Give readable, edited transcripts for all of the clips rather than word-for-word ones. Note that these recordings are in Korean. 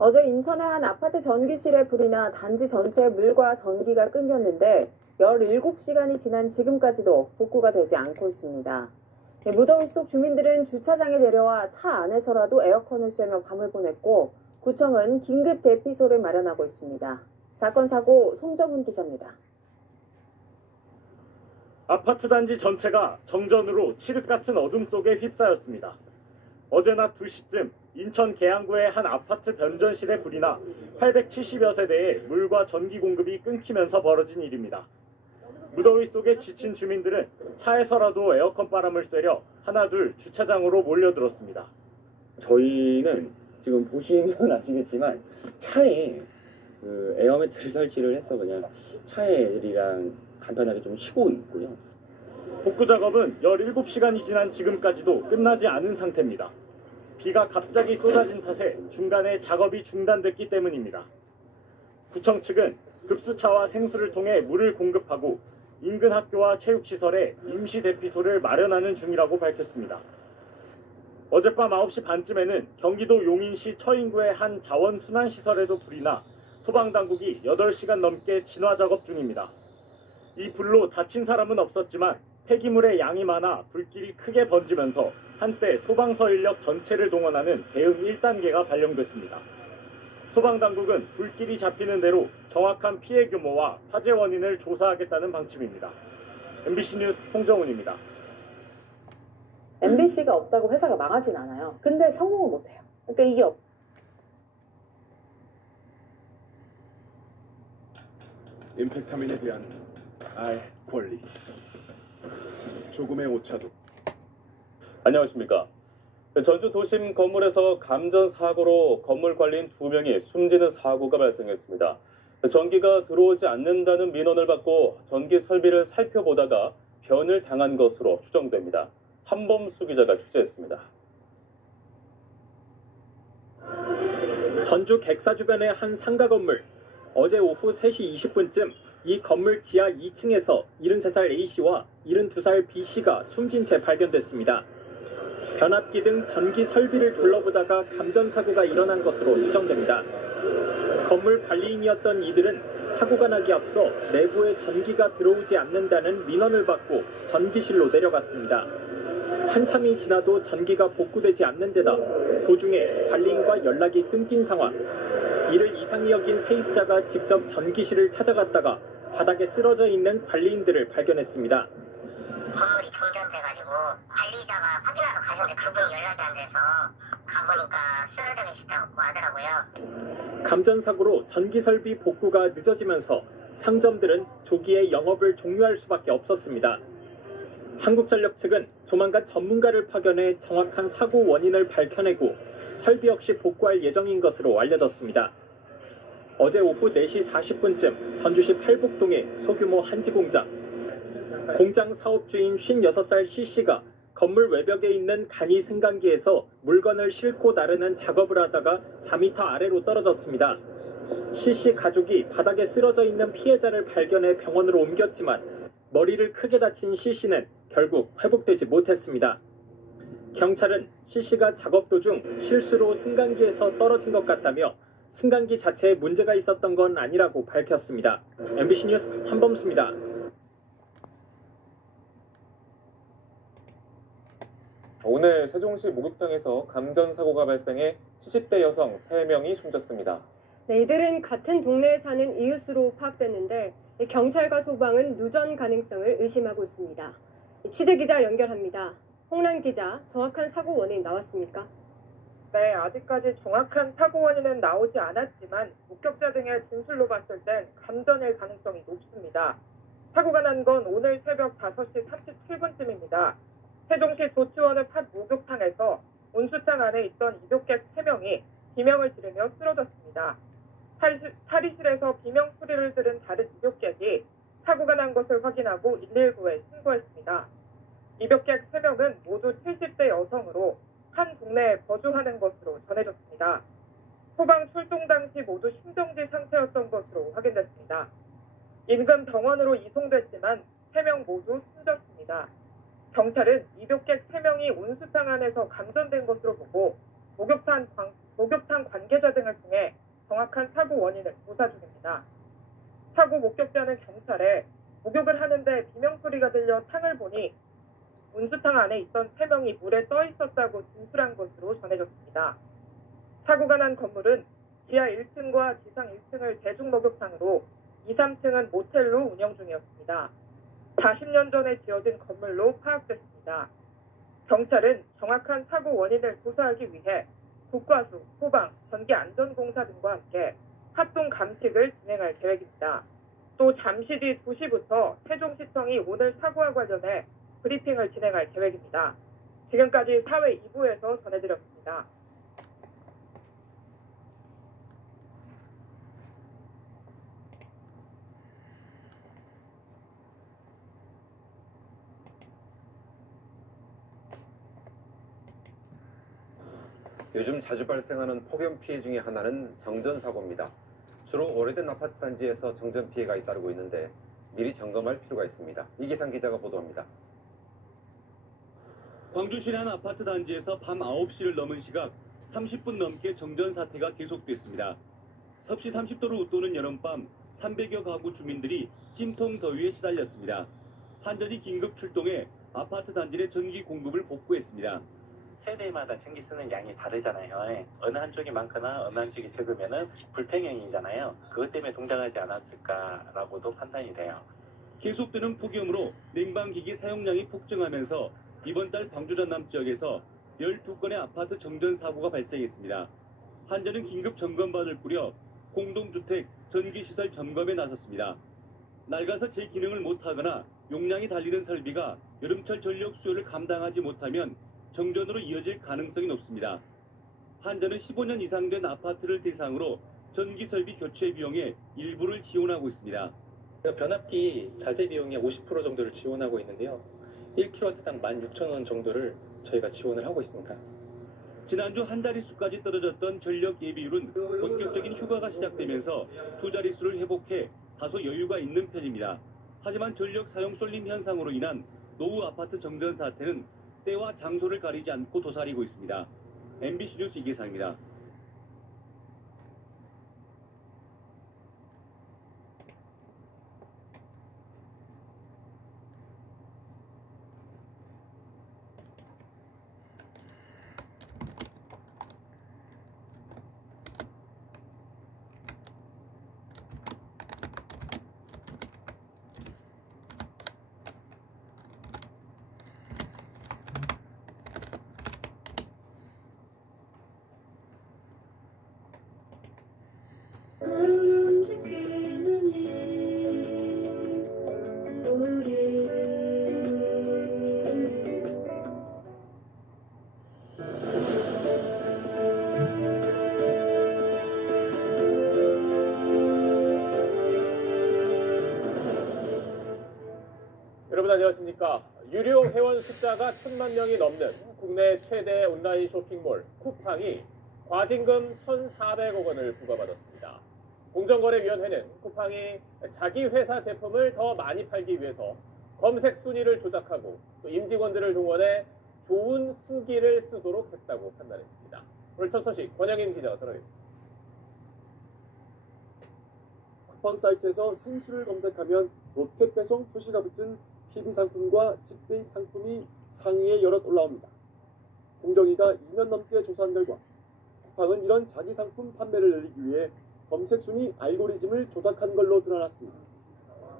어제 인천의 한 아파트 전기실에 불이 나 단지 전체에 물과 전기가 끊겼는데 17시간이 지난 지금까지도 복구가 되지 않고 있습니다. 무더위 속 주민들은 주차장에 내려와 차 안에서라도 에어컨을 쐬며 밤을 보냈고 구청은 긴급 대피소를 마련하고 있습니다. 사건 사고 송정훈 기자입니다. 아파트 단지 전체가 정전으로 칠흑 같은 어둠 속에 휩싸였습니다. 어제 낮 2시쯤 인천 계양구의 한 아파트 변전실에 불이 나 870여 세대에 물과 전기 공급이 끊기면서 벌어진 일입니다. 무더위 속에 지친 주민들은 차에서라도 에어컨 바람을 쐬려 하나둘 주차장으로 몰려들었습니다. 저희는 지금 보시면 아시겠지만 차에 에어매트를 설치를 해서 그냥 차에 애들이랑 간편하게 좀 쉬고 있고요. 복구 작업은 17시간이 지난 지금까지도 끝나지 않은 상태입니다. 비가 갑자기 쏟아진 탓에 중간에 작업이 중단됐기 때문입니다. 구청 측은 급수차와 생수를 통해 물을 공급하고 인근 학교와 체육시설에 임시 대피소를 마련하는 중이라고 밝혔습니다. 어젯밤 9시 반쯤에는 경기도 용인시 처인구의 한 자원순환시설에도 불이 나 소방당국이 8시간 넘게 진화 작업 중입니다. 이 불로 다친 사람은 없었지만 폐기물의 양이 많아 불길이 크게 번지면서 한때 소방서 인력 전체를 동원하는 대응 1단계가 발령됐습니다. 소방당국은 불길이 잡히는 대로 정확한 피해 규모와 화재 원인을 조사하겠다는 방침입니다. MBC 뉴스 송정훈입니다. MBC가 없다고 회사가 망하진 않아요. 근데 성공을 못해요. 그러니까 이게 임팩타민에 대한 알 권리. 조금의 오차도. 안녕하십니까. 전주 도심 건물에서 감전 사고로 건물 관리인 2명이 숨지는 사고가 발생했습니다. 전기가 들어오지 않는다는 민원을 받고 전기 설비를 살펴보다가 변을 당한 것으로 추정됩니다. 한범수 기자가 취재했습니다. 전주 객사 주변의 한 상가 건물. 어제 오후 3시 20분쯤 이 건물 지하 2층에서 73살 A씨와 72살 B씨가 숨진 채 발견됐습니다. 변압기 등 전기 설비를 둘러보다가 감전사고가 일어난 것으로 추정됩니다. 건물 관리인이었던 이들은 사고가 나기 앞서 내부에 전기가 들어오지 않는다는 민원을 받고 전기실로 내려갔습니다. 한참이 지나도 전기가 복구되지 않는 데다 도중에 관리인과 연락이 끊긴 상황. 이를 이상히 여긴 세입자가 직접 전기실을 찾아갔다가 바닥에 쓰러져 있는 관리인들을 발견했습니다. 건물이 정전돼가지고 관리자가 확인하러 가셨는데 그분이 연락이 안 돼서 가보니까 쓰러져 계시다고 하더라고요. 감전사고로 전기설비 복구가 늦어지면서 상점들은 조기에 영업을 종료할 수밖에 없었습니다. 한국전력 측은 조만간 전문가를 파견해 정확한 사고 원인을 밝혀내고 설비 역시 복구할 예정인 것으로 알려졌습니다. 어제 오후 4시 40분쯤 전주시 팔복동의 소규모 한지 공장. 공장 사업주인 56살 C씨가 건물 외벽에 있는 간이 승강기에서 물건을 싣고 나르는 작업을 하다가 4m 아래로 떨어졌습니다. C씨 가족이 바닥에 쓰러져 있는 피해자를 발견해 병원으로 옮겼지만 머리를 크게 다친 C씨는 결국 회복되지 못했습니다. 경찰은 C씨가 작업 도중 실수로 승강기에서 떨어진 것 같다며 승강기 자체에 문제가 있었던 건 아니라고 밝혔습니다. MBC 뉴스 한범수입니다. 오늘 세종시 목욕탕에서 감전 사고가 발생해 70대 여성 3명이 숨졌습니다. 네, 이들은 같은 동네에 사는 이웃으로 파악됐는데 경찰과 소방은 누전 가능성을 의심하고 있습니다. 취재기자 연결합니다. 홍란 기자, 정확한 사고 원인 나왔습니까? 네, 아직까지 정확한 사고 원인은 나오지 않았지만 목격자 등의 진술로 봤을 땐 감전일 가능성이 높습니다. 사고가 난 건 오늘 새벽 5시 37분쯤입니다. 세종시 도치원의 팥 목욕탕에서 온수탕 안에 있던 이족객 3명이 비명을 지르며 쓰러졌습니다. 탈의실에서 비명 소리를 들은 다른 이족객이 사고가 난 것을 확인하고 119에 신고했습니다. 이족객 3명은 모두 70대 여성으로 한 동네에 거주하는 것으로 전해졌습니다. 소방 출동 당시 모두 심정지 상태였던 것으로 확인됐습니다. 인근 병원으로 이송됐지만 3명 모두 숨졌습니다. 경찰은 이족객 3명이 온수탕 안에서 감전된 것으로 보고 목욕탕 관계자 등을 통해 정확한 사고 원인을 조사 중입니다. 사고 목격자는 경찰에 목욕을 하는데 비명소리가 들려 창을 보니 온수탕 안에 있던 3명이 물에 떠 있었다고 진술한 것으로 전해졌습니다. 사고가 난 건물은 지하 1층과 지상 1층을 대중 목욕탕으로 2, 3층은 모텔로 운영 중이었습니다. 40년 전에 지어진 건물로 파악됐습니다. 경찰은 정확한 사고 원인을 조사하기 위해 국과수, 소방, 전기안전공사 등과 함께 합동 감식을 진행할 계획입니다. 또 잠시 뒤 2시부터 세종시청이 오늘 사고와 관련해 브리핑을 진행할 계획입니다. 지금까지 사회 2부에서 전해드렸습니다. 요즘 자주 발생하는 폭염 피해 중에 하나는 정전 사고입니다. 주로 오래된 아파트 단지에서 정전 피해가 잇따르고 있는데 미리 점검할 필요가 있습니다. 이기상 기자가 보도합니다. 광주시의 한 아파트 단지에서 밤 9시를 넘은 시각 30분 넘게 정전 사태가 계속됐습니다. 섭씨 30도를 웃도는 여름밤 300여 가구 주민들이 찜통 더위에 시달렸습니다. 한전이 긴급 출동해 아파트 단지 내 전기 공급을 복구했습니다. 세대마다 전기 쓰는 양이 다르잖아요. 어느 한쪽이 많거나 어느 한쪽이 적으면은 불평형이잖아요. 그것 때문에 동작하지 않았을까라고도 판단이 돼요. 계속되는 폭염으로 냉방기기 사용량이 폭증하면서 이번 달 광주 전남 지역에서 12건의 아파트 정전 사고가 발생했습니다. 한전은 긴급 점검반을 꾸려 공동주택 전기시설 점검에 나섰습니다. 낡아서 제 기능을 못하거나 용량이 달리는 설비가 여름철 전력 수요를 감당하지 못하면 정전으로 이어질 가능성이 높습니다. 한전은 15년 이상 된 아파트를 대상으로 전기설비 교체 비용의 일부를 지원하고 있습니다. 변압기 자재 비용의 50% 정도를 지원하고 있는데요. 1kW당 16,000원 정도를 저희가 지원을 하고 있습니다. 지난주 한 자릿수까지 떨어졌던 전력 예비율은 본격적인 휴가가 시작되면서 두 자릿수를 회복해 다소 여유가 있는 편입니다. 하지만 전력 사용 쏠림 현상으로 인한 노후 아파트 정전 사태는 때와 장소를 가리지 않고 도사리고 있습니다. MBC 뉴스 이계상입니다. 여러분 안녕하십니까. 유료 회원 숫자가 1,000만 명이 넘는 국내 최대 온라인 쇼핑몰 쿠팡이 과징금 1,400억 원을 부과받았습니다. 공정거래위원회는 쿠팡이 자기 회사 제품을 더 많이 팔기 위해서 검색 순위를 조작하고 또 임직원들을 동원해 좋은 후기를 쓰도록 했다고 판단했습니다. 오늘 첫 소식 권영인 기자가 전하겠습니다. 쿠팡 사이트에서 생수를 검색하면 롯데 배송 표시가 붙은 PB 상품과 직배입 상품이 상위에 여럿 올라옵니다. 공정위가 2년 넘게 조사한 결과 쿠팡은 이런 자기 상품 판매를 늘리기 위해 검색 순위 알고리즘을 조작한 걸로 드러났습니다.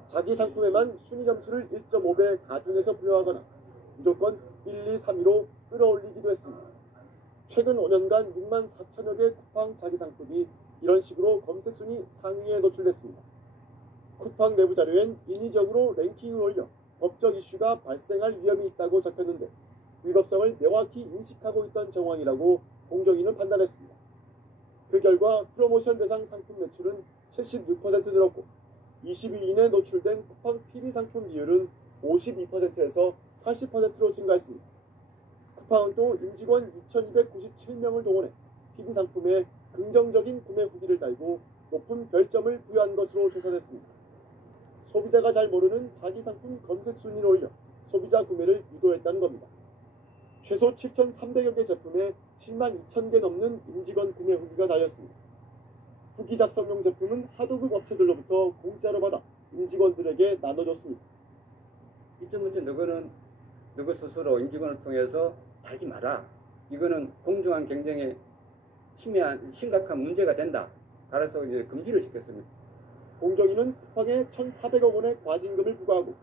자기 상품에만 순위 점수를 1.5배 가중해서 부여하거나 무조건 1, 2, 3위로 끌어올리기도 했습니다. 최근 5년간 6만 4천여 개 쿠팡 자기 상품이 이런 식으로 검색 순위 상위에 노출됐습니다. 쿠팡 내부 자료엔 인위적으로 랭킹을 올려 법적 이슈가 발생할 위험이 있다고 적혔는데 위법성을 명확히 인식하고 있던 정황이라고 공정위는 판단했습니다. 그 결과 프로모션 대상 상품 매출은 76% 늘었고 20위 이내 노출된 쿠팡 PB 상품 비율은 52%에서 80%로 증가했습니다. 쿠팡은 또 임직원 2,297명을 동원해 PB 상품에 긍정적인 구매 후기를 달고 높은 별점을 부여한 것으로 조사됐습니다. 소비자가 잘 모르는 자기 상품 검색 순위를 올려 소비자 구매를 유도했다는 겁니다. 최소 7,300여 개 제품에 7만 2천 개 넘는 임직원 구매 후기가 달렸습니다. 후기 작성용 제품은 하도급 업체들로부터 공짜로 받아 임직원들에게 나눠줬습니다. 이쯤부터 너는 너희 스스로 임직원을 통해서 달지 마라. 이거는 공정한 경쟁에 심각한 문제가 된다. 따라서 이제 금지를 시켰습니다. 공정위는 쿠팡에 1,400억 원의 과징금을 부과하고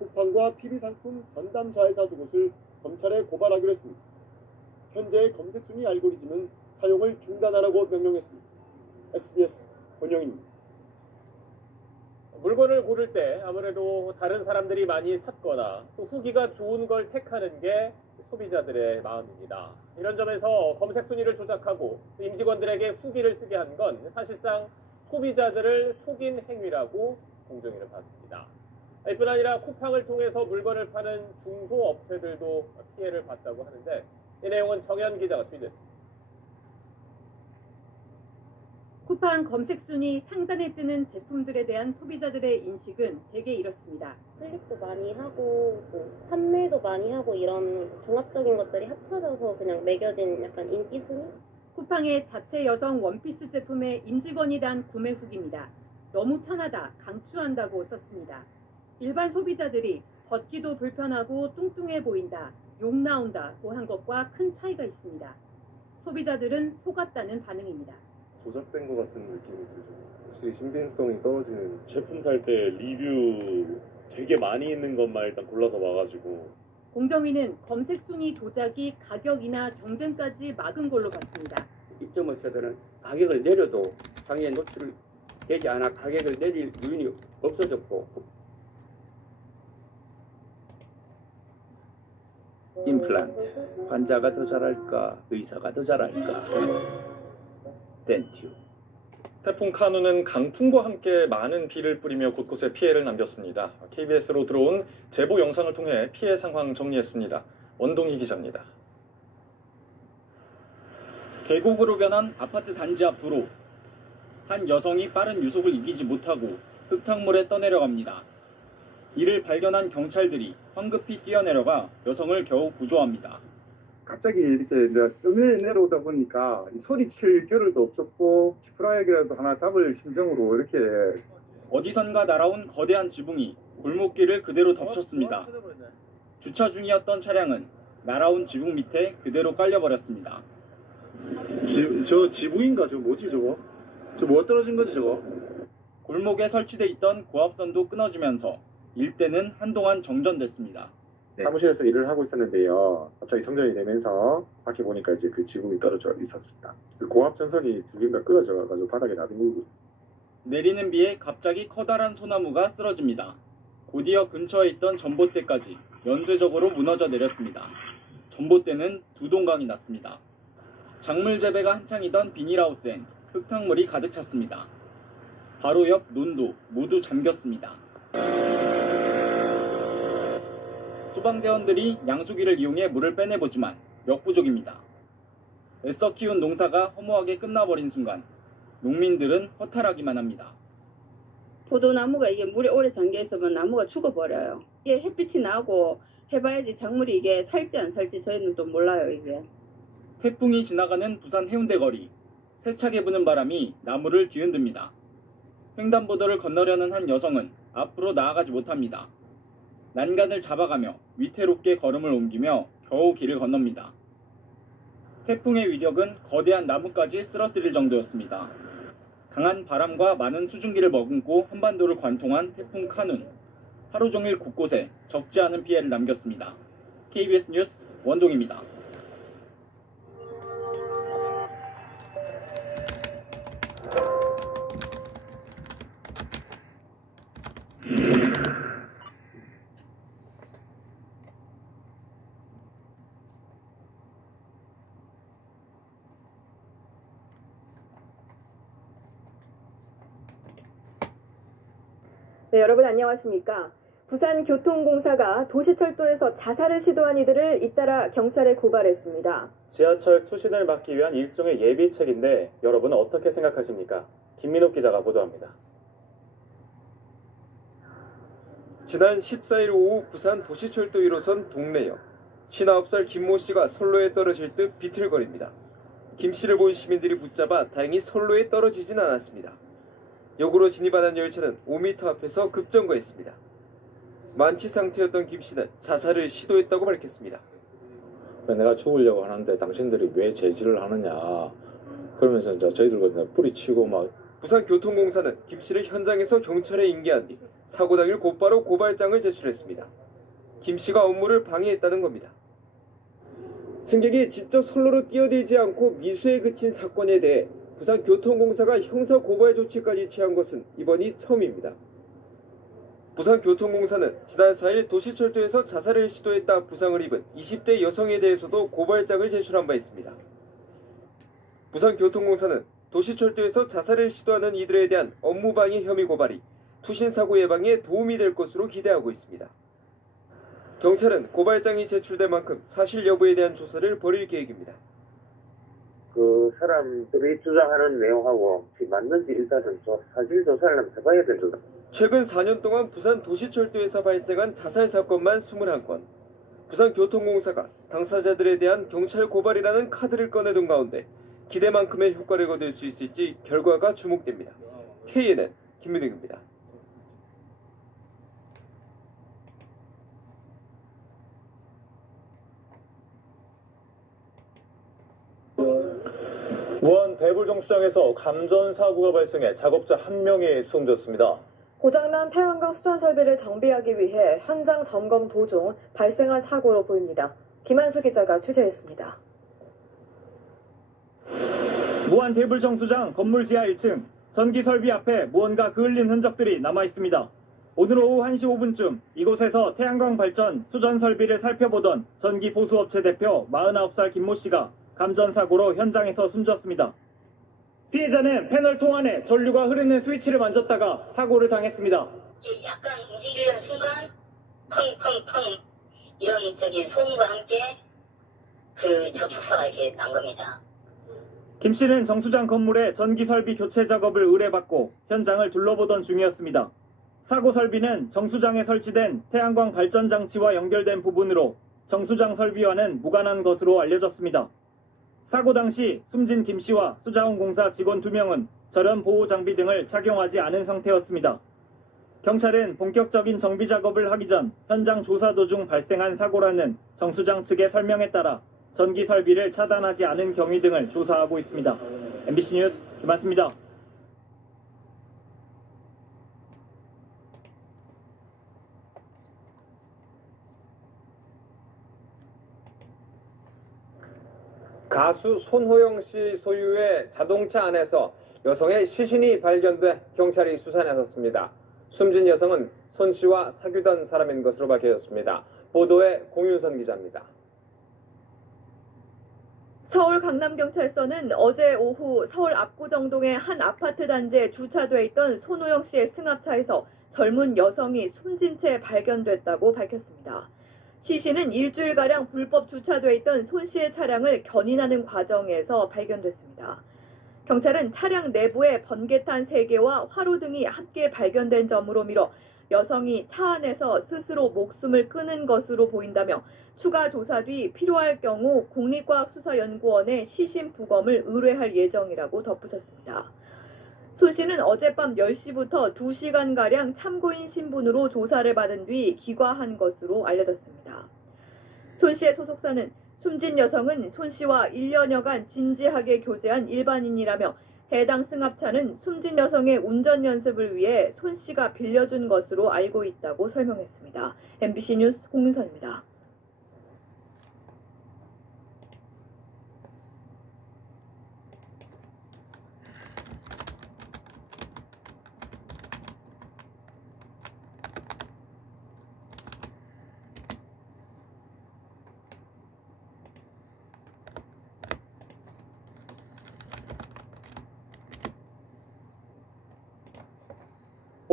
쿠팡과 PB상품 전담 자회사 두 곳을 검찰에 고발하기로 했습니다. 현재의 검색순위 알고리즘은 사용을 중단하라고 명령했습니다. SBS 권영인입니다. 물건을 고를 때 아무래도 다른 사람들이 많이 샀거나 또 후기가 좋은 걸 택하는 게 소비자들의 마음입니다. 이런 점에서 검색 순위를 조작하고 임직원들에게 후기를 쓰게 한 건 사실상 소비자들을 속인 행위라고 공정위는 봤습니다. 이뿐 아니라 쿠팡을 통해서 물건을 파는 중소업체들도 피해를 봤다고 하는데 이 내용은 정현 기자가 취재했습니다. 쿠팡 검색 순위 상단에 뜨는 제품들에 대한 소비자들의 인식은 대개 이렇습니다. 클릭도 많이 하고 판매도 많이 하고 이런 종합적인 것들이 합쳐져서 그냥 매겨진 약간 인기 순위? 쿠팡의 자체 여성 원피스 제품의 임직원이 단 구매 후기입니다. 너무 편하다, 강추한다고 썼습니다. 일반 소비자들이 벗기도 불편하고 뚱뚱해 보인다, 욕 나온다고 한 것과 큰 차이가 있습니다. 소비자들은 속았다는 반응입니다. 조작된 것 같은 느낌이 들죠. 확실히 신빙성이 떨어지는. 제품 살 때 리뷰 되게 많이 있는 것만 일단 골라서 와가지고. 공정위는 검색 순위 조작이 가격이나 경쟁까지 막은 걸로 봤습니다. 입점업체들은 가격을 내려도 상위에 노출되지 않아 가격을 내릴 요인이 없어졌고 임플란트, 환자가 더 잘할까, 의사가 더 잘할까. 덴튜. 태풍 카누는 강풍과 함께 많은 비를 뿌리며 곳곳에 피해를 남겼습니다. KBS로 들어온 제보 영상을 통해 피해 상황 정리했습니다. 원동희 기자입니다. 계곡으로 변한 아파트 단지 앞 도로. 한 여성이 빠른 유속을 이기지 못하고 흙탕물에 떠내려갑니다. 이를 발견한 경찰들이 황급히 뛰어내려가 여성을 겨우 구조합니다. 갑자기 이렇게 떠밀려 내려오다 보니까 소리칠 겨를도 없었고 지푸라기라도 하나 잡을 심정으로 이렇게 어디선가 날아온 거대한 지붕이 골목길을 그대로 덮쳤습니다. 주차 중이었던 차량은 날아온 지붕 밑에 그대로 깔려버렸습니다. 저 지붕인가? 저거 뭐지 저거? 저 뭐 떨어진 거지 저거? 골목에 설치돼 있던 고압선도 끊어지면서 일대는 한동안 정전됐습니다. 사무실에서 일을 하고 있었는데요. 갑자기 정전이 되면서 밖에 보니까 이제 그 지붕이 떨어져 있었습니다. 그 고압 전선이 두 개가 끊어져가지고 바닥에 나뒹굴고. 내리는 비에 갑자기 커다란 소나무가 쓰러집니다. 곧이어 근처에 있던 전봇대까지 연쇄적으로 무너져 내렸습니다. 전봇대는 두 동강이 났습니다. 작물 재배가 한창이던 비닐하우스엔 흙탕물이 가득 찼습니다. 바로 옆 논도 모두 잠겼습니다. 소방대원들이 양수기를 이용해 물을 빼내보지만 역부족입니다. 애써 키운 농사가 허무하게 끝나버린 순간 농민들은 허탈하기만 합니다. 포도나무가 이게 물에 오래 잠겨 있으면 나무가 죽어버려요. 이게 햇빛이 나고 해봐야지 작물이 이게 살지 안 살지 저희는 또 몰라요 이게. 태풍이 지나가는 부산 해운대 거리. 세차게 부는 바람이 나무를 뒤흔듭니다. 횡단보도를 건너려는 한 여성은 앞으로 나아가지 못합니다. 난간을 잡아가며 위태롭게 걸음을 옮기며 겨우 길을 건넙니다. 태풍의 위력은 거대한 나무까지 쓰러뜨릴 정도였습니다. 강한 바람과 많은 수증기를 머금고 한반도를 관통한 태풍 카눈. 하루 종일 곳곳에 적지 않은 피해를 남겼습니다. KBS 뉴스 원동입니다. 네, 여러분 안녕하십니까? 부산교통공사가 도시철도에서 자살을 시도한 이들을 잇따라 경찰에 고발했습니다. 지하철 투신을 막기 위한 일종의 예비책인데 여러분은 어떻게 생각하십니까? 김민옥 기자가 보도합니다. 지난 14일 오후 부산 도시철도 1호선 동래역. 59살 김모 씨가 선로에 떨어질 듯 비틀거립니다. 김 씨를 본 시민들이 붙잡아 다행히 선로에 떨어지진 않았습니다. 역으로 진입하는 열차는 5m 앞에서 급정거했습니다. 만취 상태였던 김 씨는 자살을 시도했다고 밝혔습니다. 내가 죽으려고 하는데 당신들이 왜 제지를 하느냐. 그러면서 이제 저희들과 이제 뿌리치고 막. 부산교통공사는 김 씨를 현장에서 경찰에 인계한 뒤 사고 당일 곧바로 고발장을 제출했습니다. 김 씨가 업무를 방해했다는 겁니다. 승객이 직접 선로로 뛰어들지 않고 미수에 그친 사건에 대해 부산교통공사가 형사 고발 조치까지 취한 것은 이번이 처음입니다. 부산교통공사는 지난 4일 도시철도에서 자살을 시도했다 부상을 입은 20대 여성에 대해서도 고발장을 제출한 바 있습니다. 부산교통공사는 도시철도에서 자살을 시도하는 이들에 대한 업무방해 혐의 고발이 투신사고 예방에 도움이 될 것으로 기대하고 있습니다. 경찰은 고발장이 제출된 만큼 사실 여부에 대한 조사를 벌일 계획입니다. 그 사람들이 주장하는 내용하고 맞는지 일단은 사실 조사를 해봐야 된다. 최근 4년 동안 부산 도시철도에서 발생한 자살 사건만 21건. 부산교통공사가 당사자들에 대한 경찰 고발이라는 카드를 꺼내둔 가운데 기대만큼의 효과를 거둘 수 있을지 결과가 주목됩니다. KNN 김민웅입니다. 무안 대불정수장에서 감전 사고가 발생해 작업자 1명이 숨졌습니다. 고장난 태양광 수전 설비를 정비하기 위해 현장 점검 도중 발생한 사고로 보입니다. 김한수 기자가 취재했습니다. 무안 대불정수장 건물 지하 1층 전기 설비 앞에 무언가 그을린 흔적들이 남아 있습니다. 오늘 오후 1시 5분쯤 이곳에서 태양광 발전 수전 설비를 살펴보던 전기 보수업체 대표 49살 김모 씨가 감전 사고로 현장에서 숨졌습니다. 피해자는 패널 통 안에 전류가 흐르는 스위치를 만졌다가 사고를 당했습니다. 약간 움직이려는 순간 펑펑펑 이런 소음과 함께 그 접촉사가 이렇게 난 겁니다. 김 씨는 정수장 건물에 전기 설비 교체 작업을 의뢰받고 현장을 둘러보던 중이었습니다. 사고 설비는 정수장에 설치된 태양광 발전 장치와 연결된 부분으로 정수장 설비와는 무관한 것으로 알려졌습니다. 사고 당시 숨진 김 씨와 수자원공사 직원 2명은 절연 보호 장비 등을 착용하지 않은 상태였습니다. 경찰은 본격적인 정비 작업을 하기 전 현장 조사 도중 발생한 사고라는 정수장 측의 설명에 따라 전기 설비를 차단하지 않은 경위 등을 조사하고 있습니다. MBC 뉴스 김한수입니다. 가수 손호영 씨 소유의 자동차 안에서 여성의 시신이 발견돼 경찰이 수사에 나섰습니다. 숨진 여성은 손 씨와 사귀던 사람인 것으로 밝혀졌습니다. 보도에 공윤선 기자입니다. 서울 강남경찰서는 어제 오후 서울 압구정동의 한 아파트 단지에 주차돼 있던 손호영 씨의 승합차에서 젊은 여성이 숨진 채 발견됐다고 밝혔습니다. 시신은 일주일가량 불법 주차돼 있던 손 씨의 차량을 견인하는 과정에서 발견됐습니다. 경찰은 차량 내부에 번개탄 3개와 화로 등이 함께 발견된 점으로 미뤄 여성이 차 안에서 스스로 목숨을 끊은 것으로 보인다며 추가 조사 뒤 필요할 경우 국립과학수사연구원에 시신 부검을 의뢰할 예정이라고 덧붙였습니다. 손 씨는 어젯밤 10시부터 2시간가량 참고인 신분으로 조사를 받은 뒤 귀가한 것으로 알려졌습니다. 손 씨의 소속사는 숨진 여성은 손 씨와 1년여간 진지하게 교제한 일반인이라며 해당 승합차는 숨진 여성의 운전 연습을 위해 손 씨가 빌려준 것으로 알고 있다고 설명했습니다. MBC 뉴스 홍민선입니다.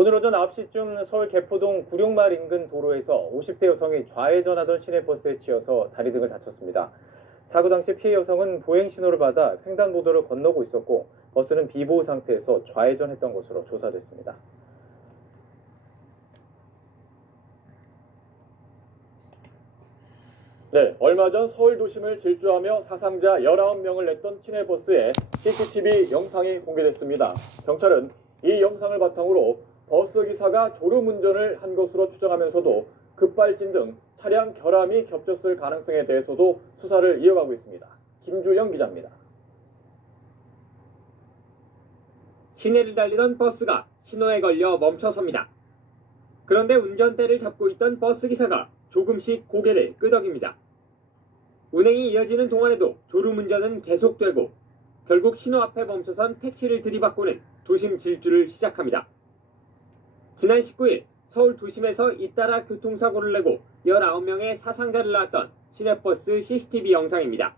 오늘 오전 9시쯤 서울 개포동 구룡마을 인근 도로에서 50대 여성이 좌회전하던 시내버스에 치여서 다리 등을 다쳤습니다. 사고 당시 피해 여성은 보행 신호를 받아 횡단보도를 건너고 있었고 버스는 비보호 상태에서 좌회전했던 것으로 조사됐습니다. 네, 얼마 전 서울 도심을 질주하며 사상자 19명을 냈던 시내버스의 CCTV 영상이 공개됐습니다. 경찰은 이 영상을 바탕으로 버스 기사가 졸음운전을 한 것으로 추정하면서도 급발진 등 차량 결함이 겹쳤을 가능성에 대해서도 수사를 이어가고 있습니다. 김주영 기자입니다. 시내를 달리던 버스가 신호에 걸려 멈춰섭니다. 그런데 운전대를 잡고 있던 버스 기사가 조금씩 고개를 끄덕입니다. 운행이 이어지는 동안에도 졸음운전은 계속되고 결국 신호 앞에 멈춰선 택시를 들이받고는 도심 질주를 시작합니다. 지난 19일 서울 도심에서 잇따라 교통사고를 내고 19명의 사상자를 낳았던 시내버스 CCTV 영상입니다.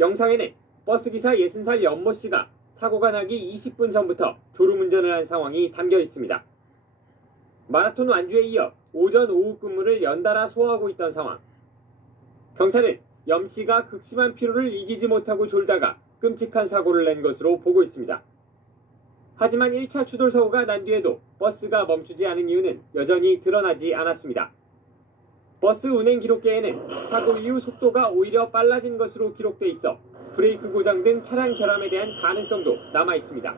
영상에는 버스기사 60살 연모 씨가 사고가 나기 20분 전부터 졸음운전을 한 상황이 담겨 있습니다. 마라톤 완주에 이어 오전 오후 근무를 연달아 소화하고 있던 상황. 경찰은 염 씨가 극심한 피로를 이기지 못하고 졸다가 끔찍한 사고를 낸 것으로 보고 있습니다. 하지만 1차 추돌 사고가 난 뒤에도 버스가 멈추지 않은 이유는 여전히 드러나지 않았습니다. 버스 운행 기록계에는 사고 이후 속도가 오히려 빨라진 것으로 기록돼 있어 브레이크 고장 등 차량 결함에 대한 가능성도 남아 있습니다.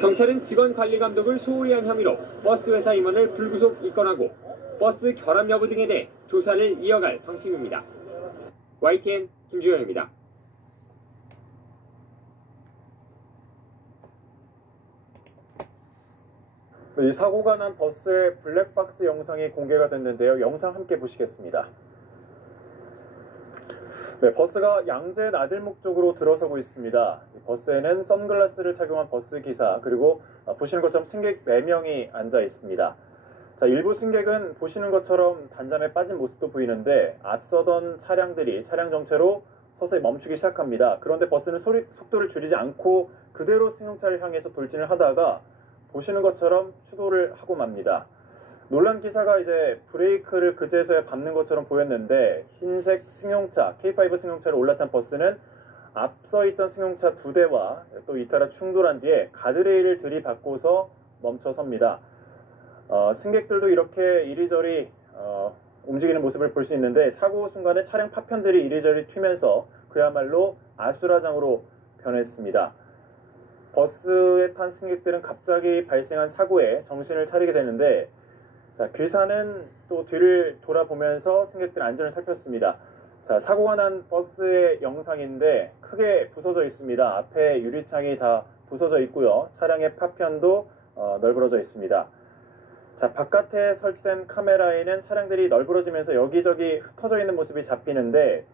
경찰은 직원 관리 감독을 소홀히 한 혐의로 버스 회사 임원을 불구속 입건하고 버스 결함 여부 등에 대해 조사를 이어갈 방침입니다. YTN 김주영입니다. 이 사고가 난 버스의 블랙박스 영상이 공개가 됐는데요. 영상 함께 보시겠습니다. 네, 버스가 양재 나들목 쪽으로 들어서고 있습니다. 버스에는 선글라스를 착용한 버스 기사 그리고 보시는 것처럼 승객 4명이 앉아 있습니다. 자, 일부 승객은 보시는 것처럼 단잠에 빠진 모습도 보이는데 앞서던 차량들이 차량 정체로 서서히 멈추기 시작합니다. 그런데 버스는 속도를 줄이지 않고 그대로 승용차를 향해서 돌진을 하다가 보시는 것처럼 추돌을 하고 맙니다. 놀란 기사가 이제 브레이크를 그제서야 밟는 것처럼 보였는데 흰색 승용차, K5 승용차를 올라탄 버스는 앞서 있던 승용차 2대와 또 잇따라 충돌한 뒤에 가드레일을 들이받고서 멈춰섭니다. 승객들도 이렇게 이리저리 움직이는 모습을 볼 수 있는데 사고 순간에 차량 파편들이 이리저리 튀면서 그야말로 아수라장으로 변했습니다. 버스에 탄 승객들은 갑자기 발생한 사고에 정신을 차리게 되는데 자, 귀사는 또 뒤를 돌아보면서 승객들 안전을 살폈습니다. 자, 사고가 난 버스의 영상인데 크게 부서져 있습니다. 앞에 유리창이 다 부서져 있고요. 차량의 파편도 널브러져 있습니다. 자, 바깥에 설치된 카메라에는 차량들이 널브러지면서 여기저기 흩어져 있는 모습이 잡히는데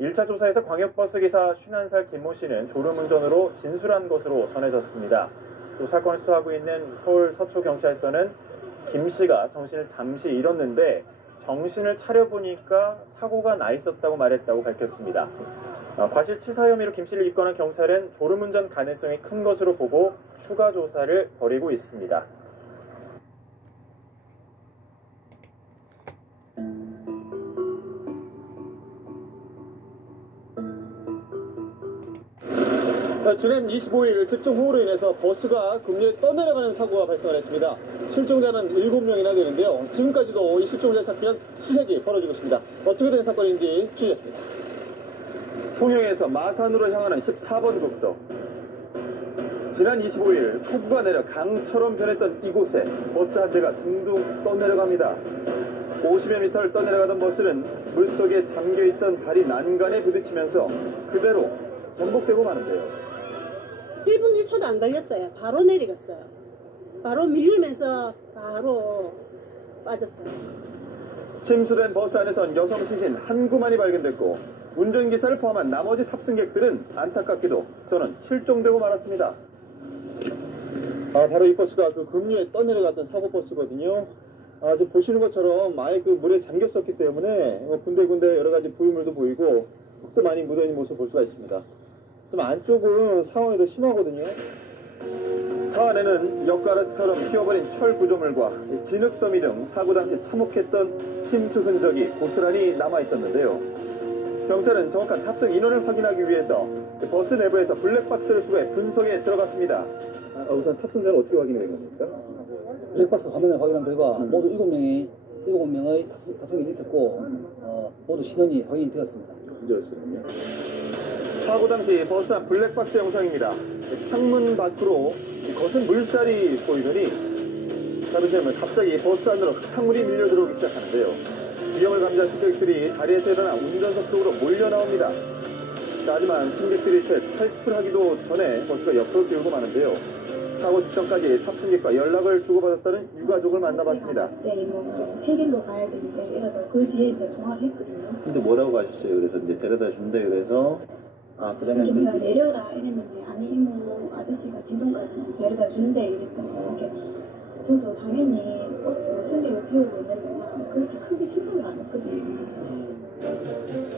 1차 조사에서 광역버스 기사 51살 김모 씨는 졸음운전으로 진술한 것으로 전해졌습니다. 또 사건을 수사하고 있는 서울 서초경찰서는 김 씨가 정신을 잠시 잃었는데 정신을 차려보니까 사고가 나 있었다고 말했다고 밝혔습니다. 과실치사 혐의로 김 씨를 입건한 경찰은 졸음운전 가능성이 큰 것으로 보고 추가 조사를 벌이고 있습니다. 지난 25일 집중호우로 인해서 버스가 급류에 떠내려가는 사고가 발생을 했습니다. 실종자는 7명이나 되는데요. 지금까지도 이 실종자를 찾기 위한 수색이 벌어지고 있습니다. 어떻게 된 사건인지 취재했습니다. 통영에서 마산으로 향하는 14번 국도. 지난 25일 폭우가 내려 강처럼 변했던 이곳에 버스 한 대가 둥둥 떠내려갑니다. 50여 미터를 떠내려가던 버스는 물속에 잠겨있던 다리 난간에 부딪히면서 그대로 전복되고 마는데요. 1분 1초도 안 걸렸어요. 바로 내리갔어요. 바로 밀리면서 바로 빠졌어요. 침수된 버스 안에선 여성 시신 한 구만이 발견됐고 운전기사를 포함한 나머지 탑승객들은 안타깝게도 저는 실종되고 말았습니다. 바로 이 버스가 그 급류에 떠내려갔던 사고버스거든요. 지금 보시는 것처럼 아예 그 물에 잠겼었기 때문에 군데군데 여러 가지 부유물도 보이고 흙도 많이 묻어있는 모습을 볼 수가 있습니다. 좀 안쪽은 상황이 더 심하거든요. 차 안에는 엿가락처럼 휘어버린 철 구조물과 진흙더미 등 사고 당시 참혹했던 침수 흔적이 고스란히 남아 있었는데요. 경찰은 정확한 탑승 인원을 확인하기 위해서 버스 내부에서 블랙박스를 수거해 분석에 들어갔습니다. 우선 탑승자는 어떻게 확인이 된 겁니까? 블랙박스 화면을 확인한 결과 모두 7명이 7명의 탑승객이 있었고 모두 신원이 확인이 되었습니다. 사고 당시 버스 안 블랙박스 영상입니다. 창문 밖으로 거센 물살이 보이더니 잠시만 갑자기 버스 안으로 흙탕물이 밀려 들어오기 시작하는데요. 위험을 감지한 승객들이 자리에서 일어나 운전석 쪽으로 몰려 나옵니다. 하지만 승객들이 채 탈출하기도 전에 버스가 옆으로 기울고 마는데요. 사고 직전까지 탑승객과 연락을 주고받았다는 유가족을 만나봤습니다. 네, 그래서 세 길로 가야 되는데 이러다 그 뒤에 이제 통화를 했거든요. 근데 뭐라고 하셨어요? 그래서 이제 데려다 준다 그래서 그러면 우리가 내려라 이랬는데 아니 이모 아저씨가 진동까지 데려다 준대 이랬더니 이렇게 저도 당연히 버스 승객을 태우고 있는데 나 그렇게 크게 생각을 안 했거든요.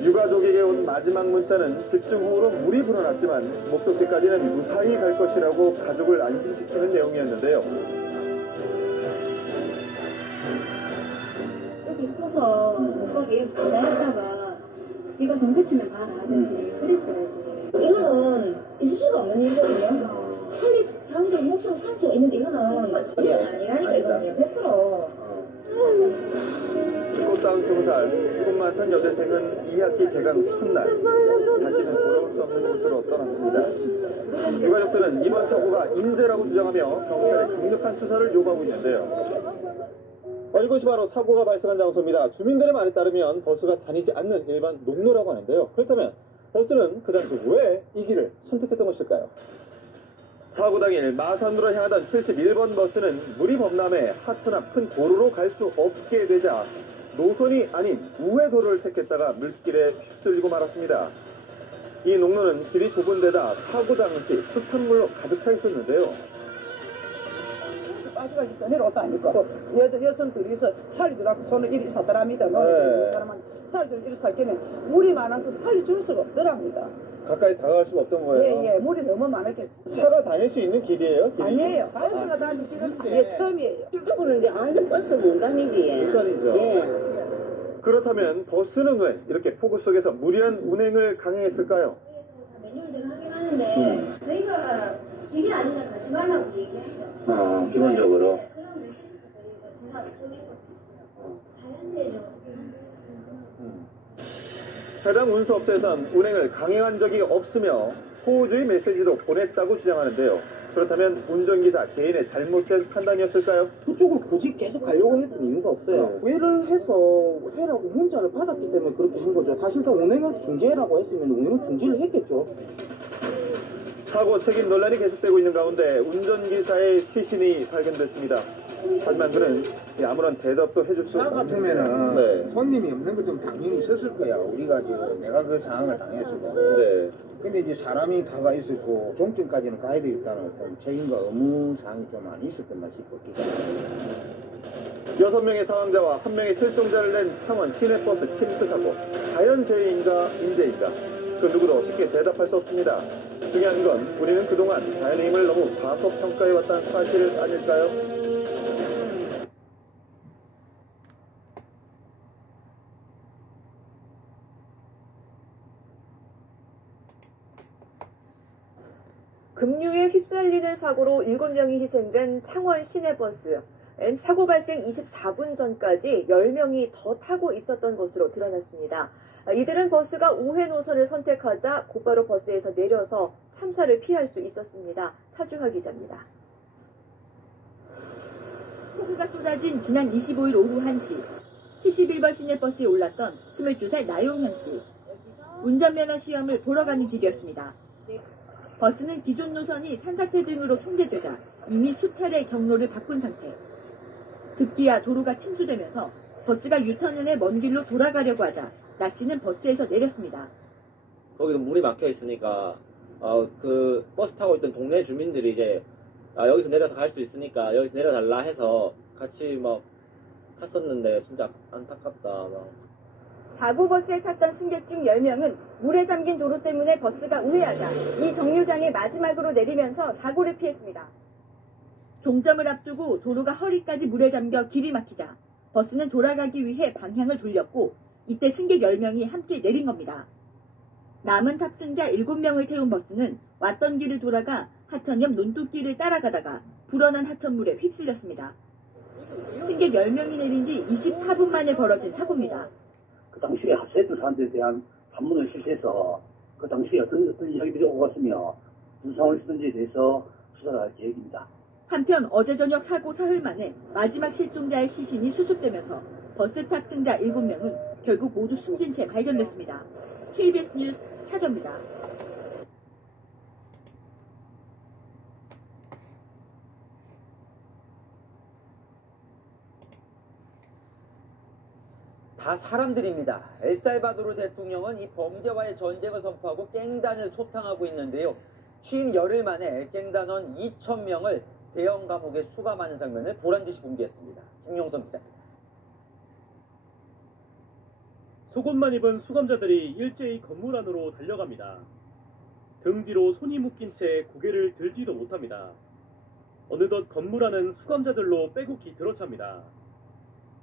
유가족에게 온 마지막 문자는 집중 호우로 물이 불어났지만 목적지까지는 무사히 갈 것이라고 가족을 안심시키는 내용이었는데요. 여기 서서 못 가게 해서 기다렸다가 네가 좀 그치면 가라 하든지 그랬어야지. 이거는 있을 수가 없는 일이거든요. 상대적 목숨을 살 수 있는데 이거는 지금 아니라니까 이거는요. 100%. 꽃다운 20살, 꿈 많던 여대생은 2학기 개강 첫날 다시는 돌아올 수 없는 곳으로 떠났습니다. 유가족들은 이번 사고가 인재라고 주장하며 경찰에 강력한 수사를 요구하고 있는데요. 이곳이 바로 사고가 발생한 장소입니다. 주민들의 말에 따르면 버스가 다니지 않는 일반 농로라고 하는데요. 그렇다면 버스는 그 당시 왜 이 길을 선택했던 것일까요? 사고 당일 마산으로 향하던 71번 버스는 물이 범람해 하천 앞 큰 도로로 갈 수 없게 되자 노선이 아닌 우회 도로를 택했다가 물길에 휩쓸리고 말았습니다. 이 농로는 길이 좁은 데다 사고 당시 흙탕물로 가득 차 있었는데요. 빠져가지고 내려왔다니까. 여성 둘이서 살려주라고 손을 이리 사더랍니다. 사람은 살려줄 이리 살기는 물이 많아서 살려줄 수가 없더랍니다. 가까이 다가갈 수가 없던 거예요? 예, 물이 너무 많았겠어요. 차가 다닐 수 있는 길이에요? 길이? 아니에요. 버스가 다니는 길은 처음이에요. 이쪽으로는 이제 완전 버스 못 다니지. 못 다니죠. 예. 그렇다면 버스는 왜 이렇게 폭우 속에서 무리한 운행을 강행했을까요? 매뉴얼 내가 하긴 하는데 저희가 길이 아니면 가지 말라고 얘기하죠. 기본적으로. 그런 메시지가 저희가 제가 보냈거든요. 자연스레죠. 해당 운수업체에선 운행을 강행한 적이 없으며 호우주의 메시지도 보냈다고 주장하는데요. 그렇다면 운전기사 개인의 잘못된 판단이었을까요? 그쪽을 굳이 계속 가려고 했던 이유가 없어요. 우회를 해서 해라고 문자를 받았기 때문에 그렇게 한 거죠. 사실상 운행을 중지해라고 했으면 운행을 중지를 했겠죠. 사고 책임 논란이 계속되고 있는 가운데 운전기사의 시신이 발견됐습니다. 하지만 그는 아무런 대답도 해줄 수 나 없는 같으면은 손님이 없는 것좀 당연히 있었을 거야. 우리가 내가 그 상황을 당했어도. 네. 근데 이제 사람이 다가 있었고 종점까지는 가야 되겠다는 어떤 책임과 의무 사항이 좀 많이 있었겠나 싶어. 기사 입장에서. 6명의 사망자와 1명의 실종자를 낸 창원 시내버스 침수 사고. 자연재해인가 인재인가? 그 누구도 쉽게 대답할 수 없습니다. 중요한 건 우리는 그동안 자연의 힘을 너무 과소평가해왔다는 사실 아닐까요? 급류에 휩쓸리는 사고로 7명이 희생된 창원 시내버스. 사고 발생 24분 전까지 10명이 더 타고 있었던 것으로 드러났습니다. 이들은 버스가 우회 노선을 선택하자 곧바로 버스에서 내려서 참사를 피할 수 있었습니다. 차주하 기자입니다. 폭우가 쏟아진 지난 25일 오후 1시 71번 시내버스에 올랐던 22살 나용현 씨. 운전면허 시험을 보러 가는 길이었습니다. 버스는 기존 노선이 산사태 등으로 통제되자 이미 수차례 경로를 바꾼 상태. 급기야 도로가 침수되면서 버스가 유턴을 해 먼 길로 돌아가려고 하자 나 씨는 버스에서 내렸습니다. 거기도 물이 막혀 있으니까 그 버스 타고 있던 동네 주민들이 이제 여기서 내려서 갈 수 있으니까 여기서 내려달라 해서 같이 막 탔었는데 진짜 안타깝다. 막. 사고 버스에 탔던 승객 중 10명은 물에 잠긴 도로 때문에 버스가 우회하자 이 정류장에 마지막으로 내리면서 사고를 피했습니다. 종점을 앞두고 도로가 허리까지 물에 잠겨 길이 막히자 버스는 돌아가기 위해 방향을 돌렸고 이때 승객 10명이 함께 내린 겁니다. 남은 탑승자 7명을 태운 버스는 왔던 길을 돌아가 하천 옆 논뚝길을 따라가다가 불어난 하천물에 휩쓸렸습니다. 승객 10명이 내린 지 24분 만에 벌어진 사고입니다. 그 당시에 합세했던 사람들에 대한 판문을 실시해서 그 당시에 어떤 이야기들이 오고 갔으며 무슨 상황을 쓰는지에 대해서 수사를 할 계획입니다. 한편 어제 저녁 사고 사흘 만에 마지막 실종자의 시신이 수습되면서 버스 탑승자 7명은 결국 모두 숨진 채 발견됐습니다. KBS 뉴스 차조입니다. 다 사람들입니다. 엘살바도르 대통령은 이 범죄와의 전쟁을 선포하고 갱단을 소탕하고 있는데요. 취임 열흘 만에 갱단원 2,000명을 대형 감옥에 수감하는 장면을 보란듯이 공개했습니다. 김용선 기자입니다. 속옷만 입은 수감자들이 일제히 건물 안으로 달려갑니다. 등 뒤로 손이 묶인 채 고개를 들지도 못합니다. 어느덧 건물 안은 수감자들로 빼곡히 들어찹니다.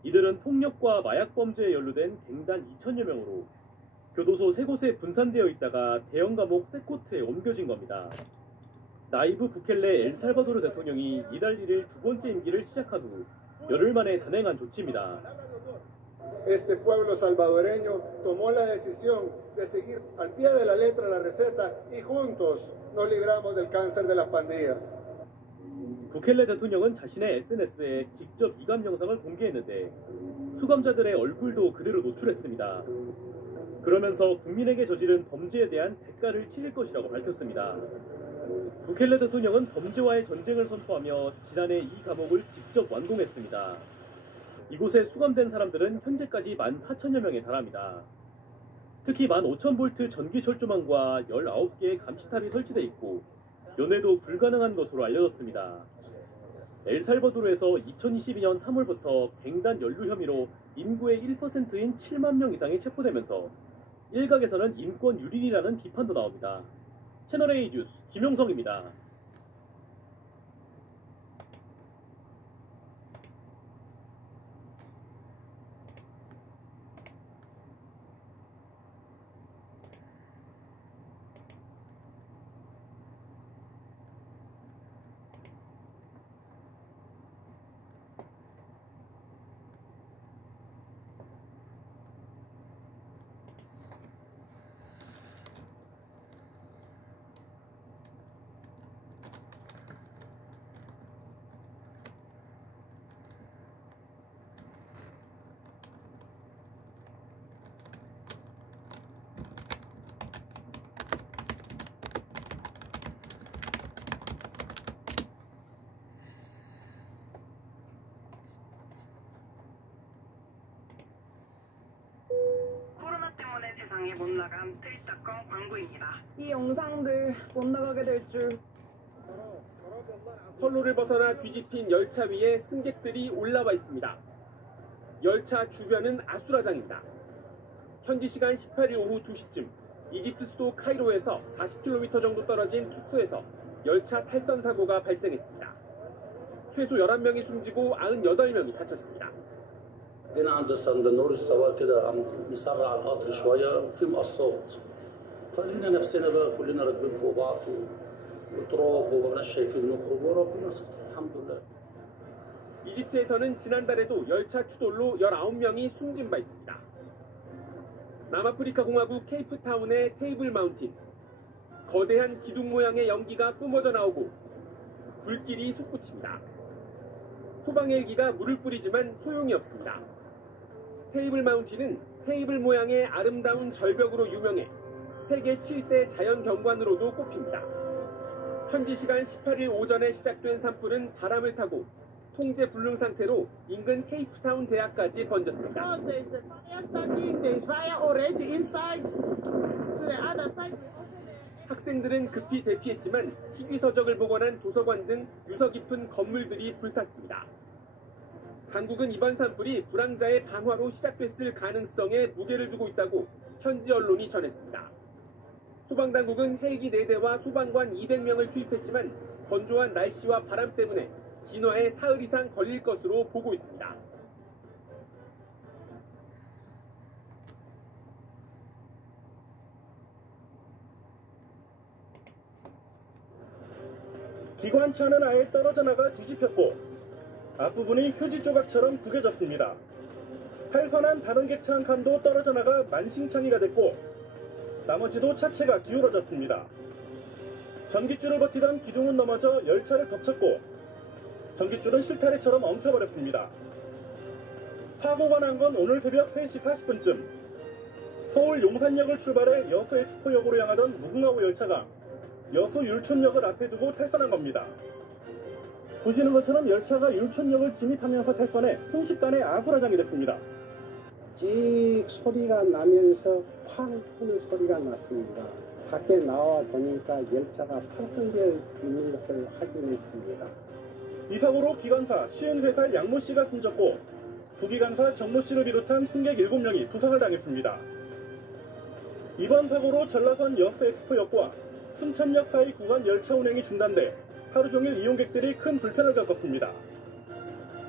이들은 폭력과 마약 범죄에 연루된 갱단 2,000여 명으로 교도소 3곳에 분산되어 있다가 대형 감옥 세코트에 옮겨진 겁니다. 나이브 부켈레 엘살바도르 대통령이 이달 1일 두 번째 임기를 시작한 후 열흘 만에 단행한 조치입니다. Este pueblo salvadoreño tomó la decisión de seguir al pie de la letra la receta y juntos nos libramos del cáncer de las pandillas. 부켈레 대통령은 자신의 SNS에 직접 이감 영상을 공개했는데 수감자들의 얼굴도 그대로 노출했습니다. 그러면서 국민에게 저지른 범죄에 대한 대가를 치를 것이라고 밝혔습니다. 부켈레 대통령은 범죄와의 전쟁을 선포하며 지난해 이 감옥을 직접 완공했습니다. 이곳에 수감된 사람들은 현재까지 14,000여 명에 달합니다. 특히 15,000V 전기 철조망과 19개의 감시탑이 설치돼 있고 연회도 불가능한 것으로 알려졌습니다. 엘살바도르에서 2022년 3월부터 갱단 연루 혐의로 인구의 1%인 7만 명 이상이 체포되면서 일각에서는 인권 유린이라는 비판도 나옵니다. 채널A 뉴스 김용성입니다. 세상에 못 나간 트위터건 광고입니다. 이 영상들 못 나가게 될 줄. 선로를 벗어나 뒤집힌 열차 위에 승객들이 올라와 있습니다. 열차 주변은 아수라장입니다. 현지 시간 18일 오후 2시쯤 이집트 수도 카이로에서 40km 정도 떨어진 투쿠에서 열차 탈선 사고가 발생했습니다. 최소 11명이 숨지고 98명이 다쳤습니다. جينا عند النور السواق كده قام مسرع القطر شويه وفي مقصات فلقينا نفسنا بقى كلنا راكبين فوق بعض وتراب ومبقناش شايفين نخرج وربنا ستر الحمد لله. 이집트에서는 지난달에도 열차 추돌로 19명이 숨진 바 있습니다. 남아프리카 공화국 케이프타운의 테이블 마운틴. 거대한 기둥 모양의 연기가 뿜어져 나오고 불길이 솟구칩니다. 소방 헬기가 물을 뿌리지만 소용이 없습니다. 테이블 마운틴은 테이블 모양의 아름다운 절벽으로 유명해 세계 7대 자연경관으로도 꼽힙니다. 현지 시간 18일 오전에 시작된 산불은 바람을 타고 통제 불능 상태로 인근 케이프타운 대학까지 번졌습니다. 학생들은 급히 대피했지만 희귀서적을 복원한 도서관 등 유서 깊은 건물들이 불탔습니다. 당국은 이번 산불이 불황자의 방화로 시작됐을 가능성에 무게를 두고 있다고 현지 언론이 전했습니다. 소방당국은 헬기 4대와 소방관 200명을 투입했지만 건조한 날씨와 바람 때문에 진화에 사흘 이상 걸릴 것으로 보고 있습니다. 기관차는 아예 떨어져 나가 뒤집혔고 앞부분이 휴지 조각처럼 구겨졌습니다. 탈선한 다른 객차 한 칸도 떨어져 나가 만신창이가 됐고 나머지도 차체가 기울어졌습니다. 전깃줄을 버티던 기둥은 넘어져 열차를 덮쳤고 전깃줄은 실타래처럼 엉켜버렸습니다. 사고가 난 건 오늘 새벽 3시 40분쯤 서울 용산역을 출발해 여수 엑스포역으로 향하던 무궁화호 열차가 여수 율촌역을 앞에 두고 탈선한 겁니다. 보시는 것처럼 열차가 율촌역을 진입하면서 탈선해 순식간에 아수라장이 됐습니다. 찍 소리가 나면서 쾅 하는 소리가 났습니다. 밖에 나와 보니까 열차가 탈선되어 있는 것을 확인했습니다. 이 사고로 기관사 53살 양모 씨가 숨졌고 부기관사 정모 씨를 비롯한 승객 7명이 부상을 당했습니다. 이번 사고로 전라선 여수 엑스포역과 순천역 사이 구간 열차 운행이 중단돼 하루 종일 이용객들이 큰 불편을 겪었습니다.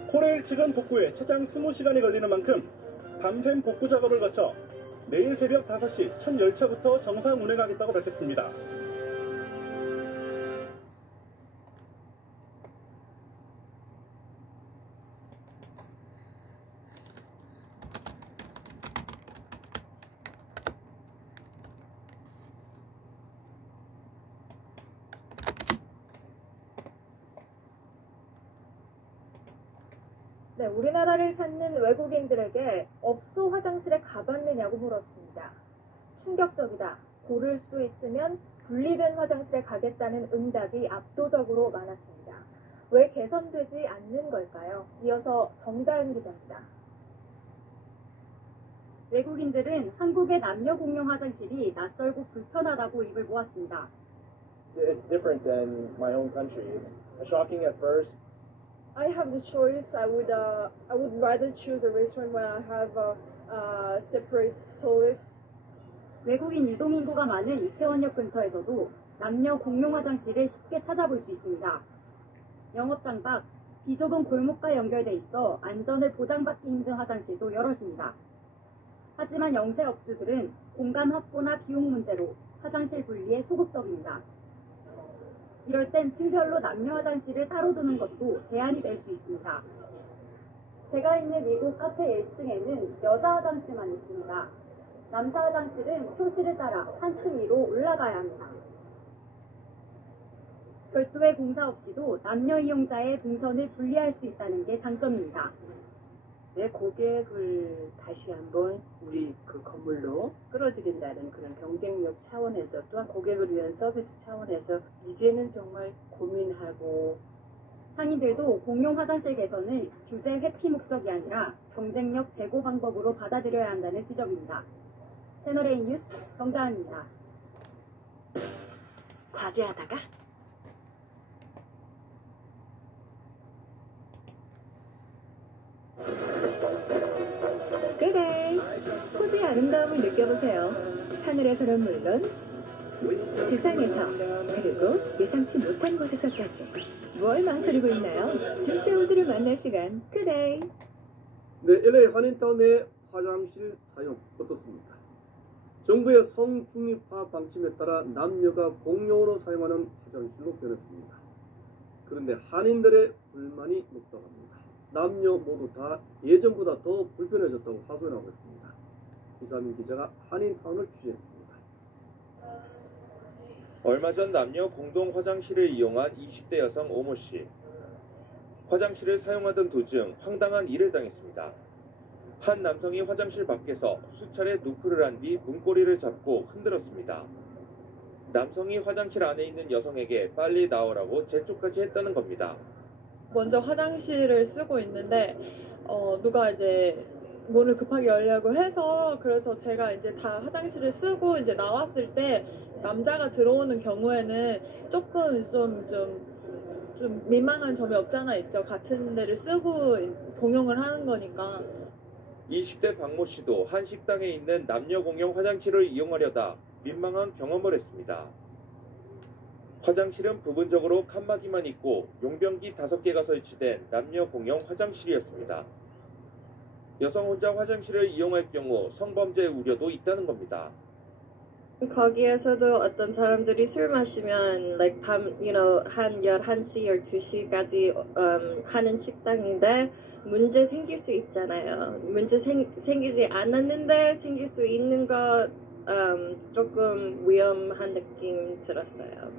코레일 측은 복구에 최장 20시간이 걸리는 만큼 밤샘 복구 작업을 거쳐 내일 새벽 5시 첫 열차부터 정상 운행하겠다고 밝혔습니다. 네, 우리나라를 찾는 외국인들에게 업소 화장실에 가봤느냐고 물었습니다. 충격적이다. 고를 수 있으면 분리된 화장실에 가겠다는 응답이 압도적으로 많았습니다. 왜 개선되지 않는 걸까요? 이어서 정다은 기자입니다. 외국인들은 한국의 남녀 공용 화장실이 낯설고 불편하다고 입을 모았습니다. It's different than my own country. It's shocking at first. I have the choice. I would rather choose a restaurant where I have separate toilets. 외국인 유동인구가 많은 이태원역 근처에서도 남녀 공용 화장실을 쉽게 찾아볼 수 있습니다. 영업장 밖 비좁은 골목과 연결돼 있어 안전을 보장받기 힘든 화장실도 여럿입니다. 하지만 영세업주들은 공간 확보나 비용 문제로 화장실 분리에 소극적입니다. 이럴 땐 층별로 남녀 화장실을 따로 두는 것도 대안이 될 수 있습니다. 제가 있는 이곳 카페 1층에는 여자 화장실만 있습니다. 남자 화장실은 표시를 따라 한층 위로 올라가야 합니다. 별도의 공사 없이도 남녀 이용자의 동선을 분리할 수 있다는 게 장점입니다. 내 고객을 다시 한번 우리 그 건물로 끌어들인다는 그런 경쟁력 차원에서 또한 고객을 위한 서비스 차원에서 이제는 정말 고민하고 상인들도 공용 화장실 개선을 규제 회피 목적이 아니라 경쟁력 제고 방법으로 받아들여야 한다는 지적입니다. 채널A 뉴스 정다은입니다. 과제하다가 그래, 호주의 아름다움을 느껴보세요. 하늘에서는 물론 지상에서 그리고 예상치 못한 곳에서까지 뭘 망설이고 있나요? 진짜 호주를 만날 시간 그데이. 네, LA 한인타운 내 화장실 사용 어떻습니까? 정부의 성중립화 방침에 따라 남녀가 공용으로 사용하는 화장실로 변했습니다. 그런데 한인들의 불만이 높다고 합니다. 남녀 모두 다 예전보다 더 불편해졌다고 하소연하고 있습니다. 이상민 기자가 한인타운을 취재했습니다. 얼마 전 남녀 공동 화장실을 이용한 20대 여성 오모 씨. 화장실을 사용하던 도중 황당한 일을 당했습니다. 한 남성이 화장실 밖에서 수차례 노크를 한 뒤 문고리를 잡고 흔들었습니다. 남성이 화장실 안에 있는 여성에게 빨리 나오라고 재촉까지 했다는 겁니다. 먼저 화장실을 쓰고 있는데 누가 이제 문을 급하게 열려고 해서 그래서 제가 이제 다 화장실을 쓰고 이제 나왔을 때 남자가 들어오는 경우에는 조금 좀 민망한 점이 없잖아 있죠. 같은 데를 쓰고 공용을 하는 거니까. 20대 박모 씨도 한 식당에 있는 남녀 공용 화장실을 이용하려다 민망한 경험을 했습니다. 화장실은 부분적으로 칸막이만 있고 용변기 5개가 설치된 남녀 공용 화장실이었습니다. 여성 혼자 화장실을 이용할 경우 성범죄 우려도 있다는 겁니다. 거기에서도 어떤 사람들이 술 마시면 like 한 11시, 12시까지 하는 식당인데 문제 생길 수 있잖아요. 문제 생기지 않았는데 생길 수 있는 것 조금 위험한 느낌 들었어요.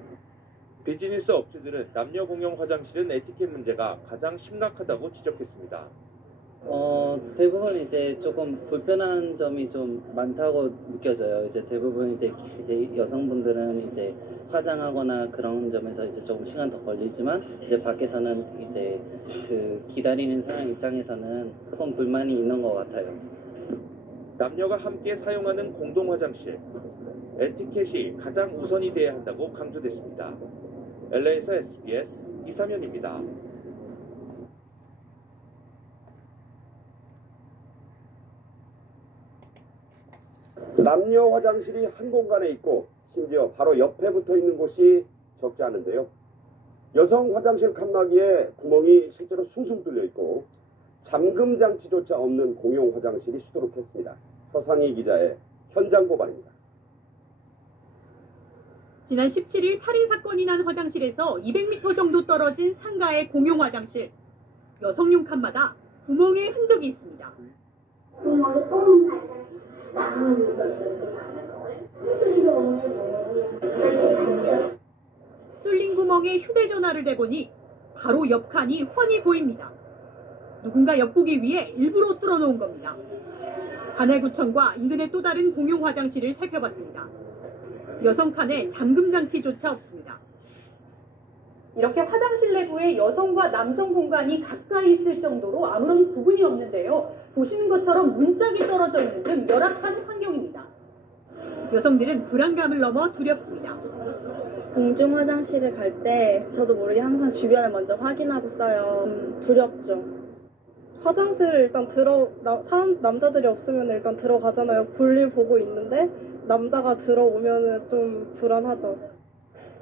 비즈니스 업체들은 남녀 공용 화장실은 에티켓 문제가 가장 심각하다고 지적했습니다. 대부분 이제 조금 불편한 점이 좀 많다고 느껴져요. 이제 대부분 이제 여성분들은 이제 화장하거나 그런 점에서 이제 조금 시간 더 걸리지만 이제 밖에서는 이제 그 기다리는 사람 입장에서는 조금 불만이 있는 것 같아요. 남녀가 함께 사용하는 공동 화장실, 에티켓이 가장 우선이 돼야 한다고 강조됐습니다. LA에서 SBS 이사면입니다. 남녀 화장실이 한 공간에 있고 심지어 바로 옆에 붙어 있는 곳이 적지 않은데요. 여성 화장실 칸막이에 구멍이 실제로 숭숭 뚫려 있고 잠금 장치조차 없는 공용 화장실이 수두룩했습니다. 서상희 기자의 현장 고발입니다. 지난 17일 살인사건이 난 화장실에서 200m 정도 떨어진 상가의 공용 화장실. 여성용 칸마다 구멍의 흔적이 있습니다. 뚫린 구멍에 휴대전화를 대보니 바로 옆 칸이 훤히 보입니다. 누군가 엿보기 위해 일부러 뚫어놓은 겁니다. 관할구청과 인근의 또 다른 공용 화장실을 살펴봤습니다. 여성 칸에 잠금 장치조차 없습니다. 이렇게 화장실 내부에 여성과 남성 공간이 가까이 있을 정도로 아무런 구분이 없는데요. 보시는 것처럼 문짝이 떨어져 있는 등 열악한 환경입니다. 여성들은 불안감을 넘어 두렵습니다. 공중 화장실을 갈 때 저도 모르게 항상 주변을 먼저 확인하고 써요. 두렵죠. 화장실을 일단 남자들이 없으면 일단 들어가잖아요. 볼일 보고 있는데 남자가 들어오면 좀 불안하죠.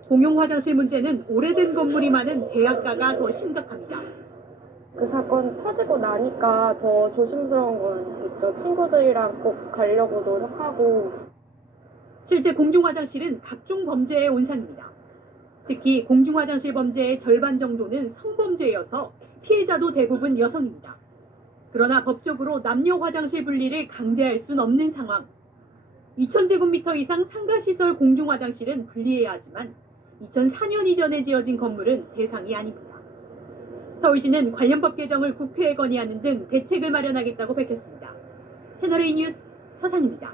공용 화장실 문제는 오래된 건물이 많은 대학가가 더 심각합니다. 그 사건 터지고 나니까 더 조심스러운 건 있죠. 친구들이랑 꼭 가려고 노력하고. 실제 공중 화장실은 각종 범죄의 온상입니다. 특히 공중 화장실 범죄의 절반 정도는 성범죄여서 피해자도 대부분 여성입니다. 그러나 법적으로 남녀 화장실 분리를 강제할 순 없는 상황. 2000제곱미터 이상 상가시설 공중 화장실은 분리해야 하지만 2004년 이전에 지어진 건물은 대상이 아닙니다. 서울시는 관련 법 개정을 국회에 건의하는 등 대책을 마련하겠다고 밝혔습니다. 채널A 뉴스 서상입니다.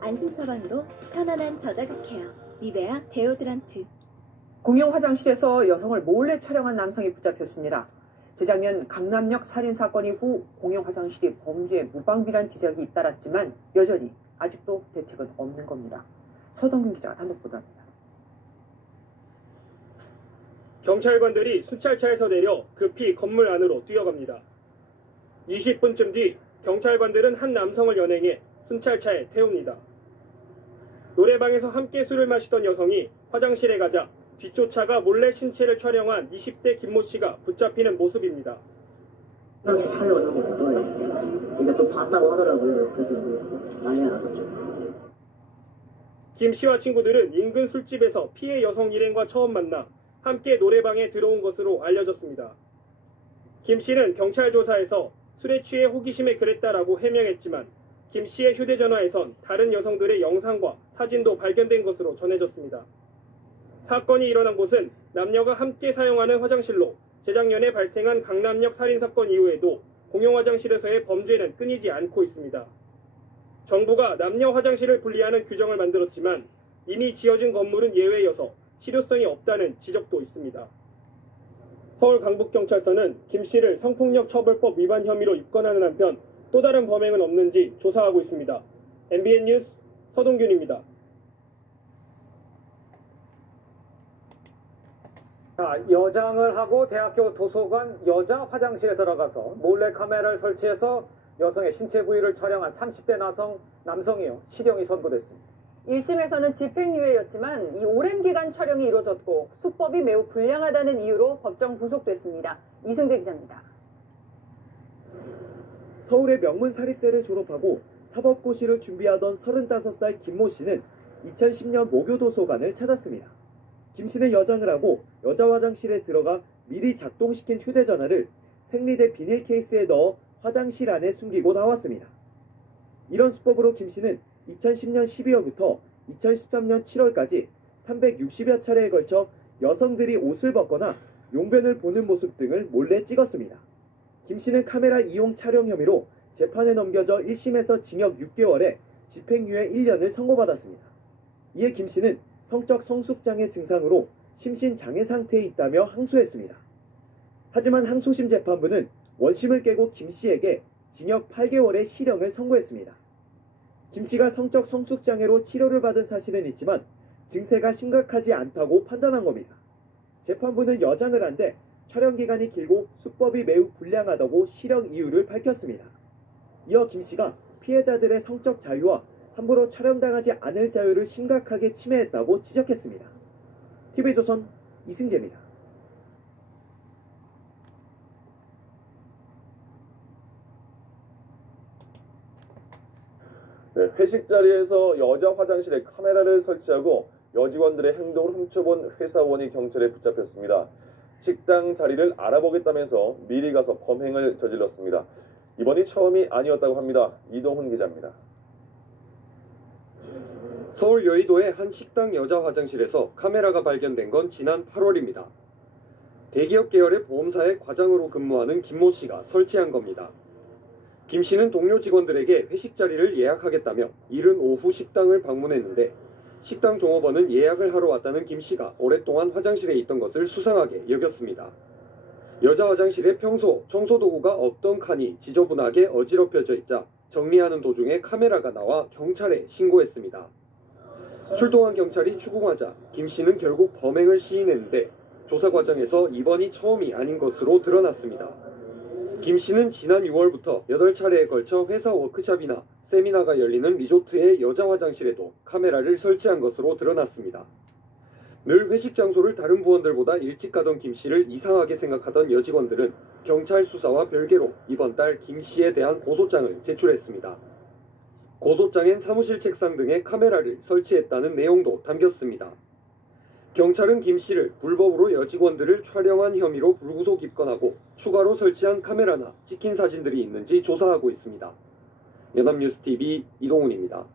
안심 처방으로 편안한 저자극 케어 니베아 데오드란트. 공용 화장실에서 여성을 몰래 촬영한 남성이 붙잡혔습니다. 재작년 강남역 살인사건 이후 공용 화장실이 범죄의 무방비란 지적이 잇따랐지만 여전히 아직도 대책은 없는 겁니다. 서동균 기자가 단독 보도합니다. 경찰관들이 수찰차에서 내려 급히 건물 안으로 뛰어갑니다. 20분쯤 뒤 경찰관들은 한 남성을 연행해 순찰차에 태웁니다. 노래방에서 함께 술을 마시던 여성이 화장실에 가자 뒷조차가 몰래 신체를 촬영한 20대 김모 씨가 붙잡히는 모습입니다. 화장실 촬영을 하고 있더니 이제 또 봤다고 하더라고요. 그래서 난리가 났었죠. 김 씨와 친구들은 인근 술집에서 피해 여성 일행과 처음 만나 함께 노래방에 들어온 것으로 알려졌습니다. 김 씨는 경찰 조사에서 술에 취해 호기심에 그랬다라고 해명했지만 김 씨의 휴대전화에선 다른 여성들의 영상과 사진도 발견된 것으로 전해졌습니다. 사건이 일어난 곳은 남녀가 함께 사용하는 화장실로 재작년에 발생한 강남역 살인사건 이후에도 공용 화장실에서의 범죄는 끊이지 않고 있습니다. 정부가 남녀 화장실을 분리하는 규정을 만들었지만 이미 지어진 건물은 예외여서 실효성이 없다는 지적도 있습니다. 서울 강북경찰서는 김 씨를 성폭력 처벌법 위반 혐의로 입건하는 한편 또 다른 범행은 없는지 조사하고 있습니다. MBN 뉴스 서동균입니다. 여장을 하고 대학교 도서관 여자 화장실에 들어가서 몰래 카메라를 설치해서 여성의 신체 부위를 촬영한 30대 남성이요. 실형이 선고됐습니다. 1심에서는 집행유예였지만 이 오랜 기간 촬영이 이루어졌고 수법이 매우 불량하다는 이유로 법정 구속됐습니다. 이승재 기자입니다. 서울의 명문 사립대를 졸업하고 사법고시를 준비하던 35살 김모 씨는 2010년 모교도서관을 찾았습니다. 김 씨는 여장을 하고 여자 화장실에 들어가 미리 작동시킨 휴대전화를 생리대 비닐 케이스에 넣어 화장실 안에 숨기고 나왔습니다. 이런 수법으로 김 씨는 2010년 12월부터 2013년 7월까지 360여 차례에 걸쳐 여성들이 옷을 벗거나 용변을 보는 모습 등을 몰래 찍었습니다. 김 씨는 카메라 이용 촬영 혐의로 재판에 넘겨져 1심에서 징역 6개월에 집행유예 1년을 선고받았습니다. 이에 김 씨는 성적 성숙장애 증상으로 심신장애 상태에 있다며 항소했습니다. 하지만 항소심 재판부는 원심을 깨고 김 씨에게 징역 8개월의 실형을 선고했습니다. 김 씨가 성적 성숙장애로 치료를 받은 사실은 있지만 증세가 심각하지 않다고 판단한 겁니다. 재판부는 여장을 한 데 촬영 기간이 길고 수법이 매우 불량하다고 실형 이유를 밝혔습니다. 이어 김 씨가 피해자들의 성적 자유와 함부로 촬영당하지 않을 자유를 심각하게 침해했다고 지적했습니다. TV조선 이승재입니다. 네, 회식 자리에서 여자 화장실에 카메라를 설치하고 여직원들의 행동을 훔쳐본 회사원이 경찰에 붙잡혔습니다. 식당 자리를 알아보겠다면서 미리 가서 범행을 저질렀습니다. 이번이 처음이 아니었다고 합니다. 이동훈 기자입니다. 서울 여의도의 한 식당 여자 화장실에서 카메라가 발견된 건 지난 8월입니다. 대기업 계열의 보험사의 과장으로 근무하는 김모 씨가 설치한 겁니다. 김 씨는 동료 직원들에게 회식 자리를 예약하겠다며 이른 오후 식당을 방문했는데 식당 종업원은 예약을 하러 왔다는 김 씨가 오랫동안 화장실에 있던 것을 수상하게 여겼습니다. 여자 화장실에 평소 청소도구가 없던 칸이 지저분하게 어지럽혀져 있자 정리하는 도중에 카메라가 나와 경찰에 신고했습니다. 출동한 경찰이 추궁하자 김 씨는 결국 범행을 시인했는데 조사 과정에서 이번이 처음이 아닌 것으로 드러났습니다. 김 씨는 지난 6월부터 8차례에 걸쳐 회사 워크숍이나 세미나가 열리는 리조트의 여자 화장실에도 카메라를 설치한 것으로 드러났습니다. 늘 회식 장소를 다른 부원들보다 일찍 가던 김 씨를 이상하게 생각하던 여직원들은 경찰 수사와 별개로 이번 달 김 씨에 대한 고소장을 제출했습니다. 고소장엔 사무실 책상 등에 카메라를 설치했다는 내용도 담겼습니다. 경찰은 김 씨를 불법으로 여직원들을 촬영한 혐의로 불구속 입건하고 추가로 설치한 카메라나 찍힌 사진들이 있는지 조사하고 있습니다. 연합뉴스TV 이동훈입니다.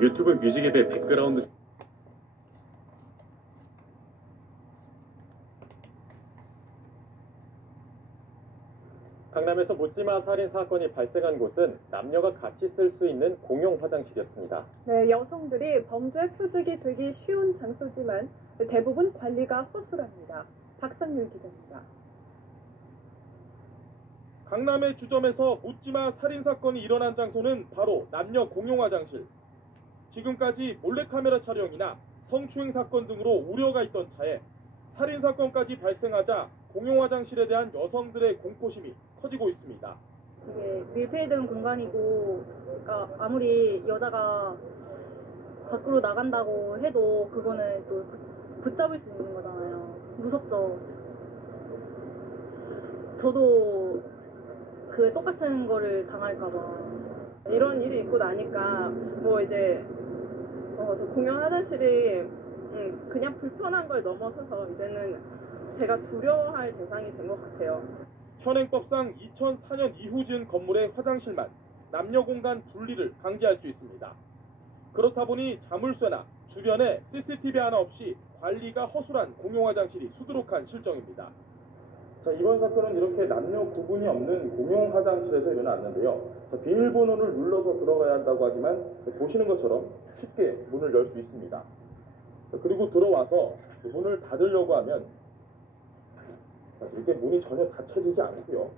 유튜브 뮤직에 대해 백그라운드 강남에서 묻지마 살인 사건이 발생한 곳은 남녀가 같이 쓸 수 있는 공용 화장실이었습니다. 네, 여성들이 범죄의 표적이 되기 쉬운 장소지만 대부분 관리가 허술합니다. 박상률 기자입니다. 강남의 주점에서 묻지마 살인사건이 일어난 장소는 바로 남녀 공용 화장실. 지금까지 몰래카메라 촬영이나 성추행 사건 등으로 우려가 있던 차에 살인사건까지 발생하자 공용 화장실에 대한 여성들의 공포심이 커지고 있습니다. 이게 밀폐된 공간이고, 그러니까 아무리 여자가 밖으로 나간다고 해도 그거는 또 붙잡을 수 있는 거잖아요. 무섭죠. 저도 그 똑같은 거를 당할까봐. 이런 일이 있고 나니까 뭐 이제 공용 화장실이 그냥 불편한 걸 넘어서서 이제는 제가 두려워할 대상이 된 것 같아요. 현행법상 2004년 이후 지은 건물의 화장실만 남녀 공간 분리를 강제할 수 있습니다. 그렇다 보니 자물쇠나 주변에 CCTV 하나 없이 관리가 허술한 공용 화장실이 수두룩한 실정입니다. 자, 이번 사건은 이렇게 남녀 구분이 없는 공용 화장실에서 일어났는데요. 자, 비밀번호를 눌러서 들어가야 한다고 하지만 보시는 것처럼 쉽게 문을 열 수 있습니다. 자, 그리고 들어와서 문을 닫으려고 하면 이렇게 문이 전혀 닫혀지지 않고요.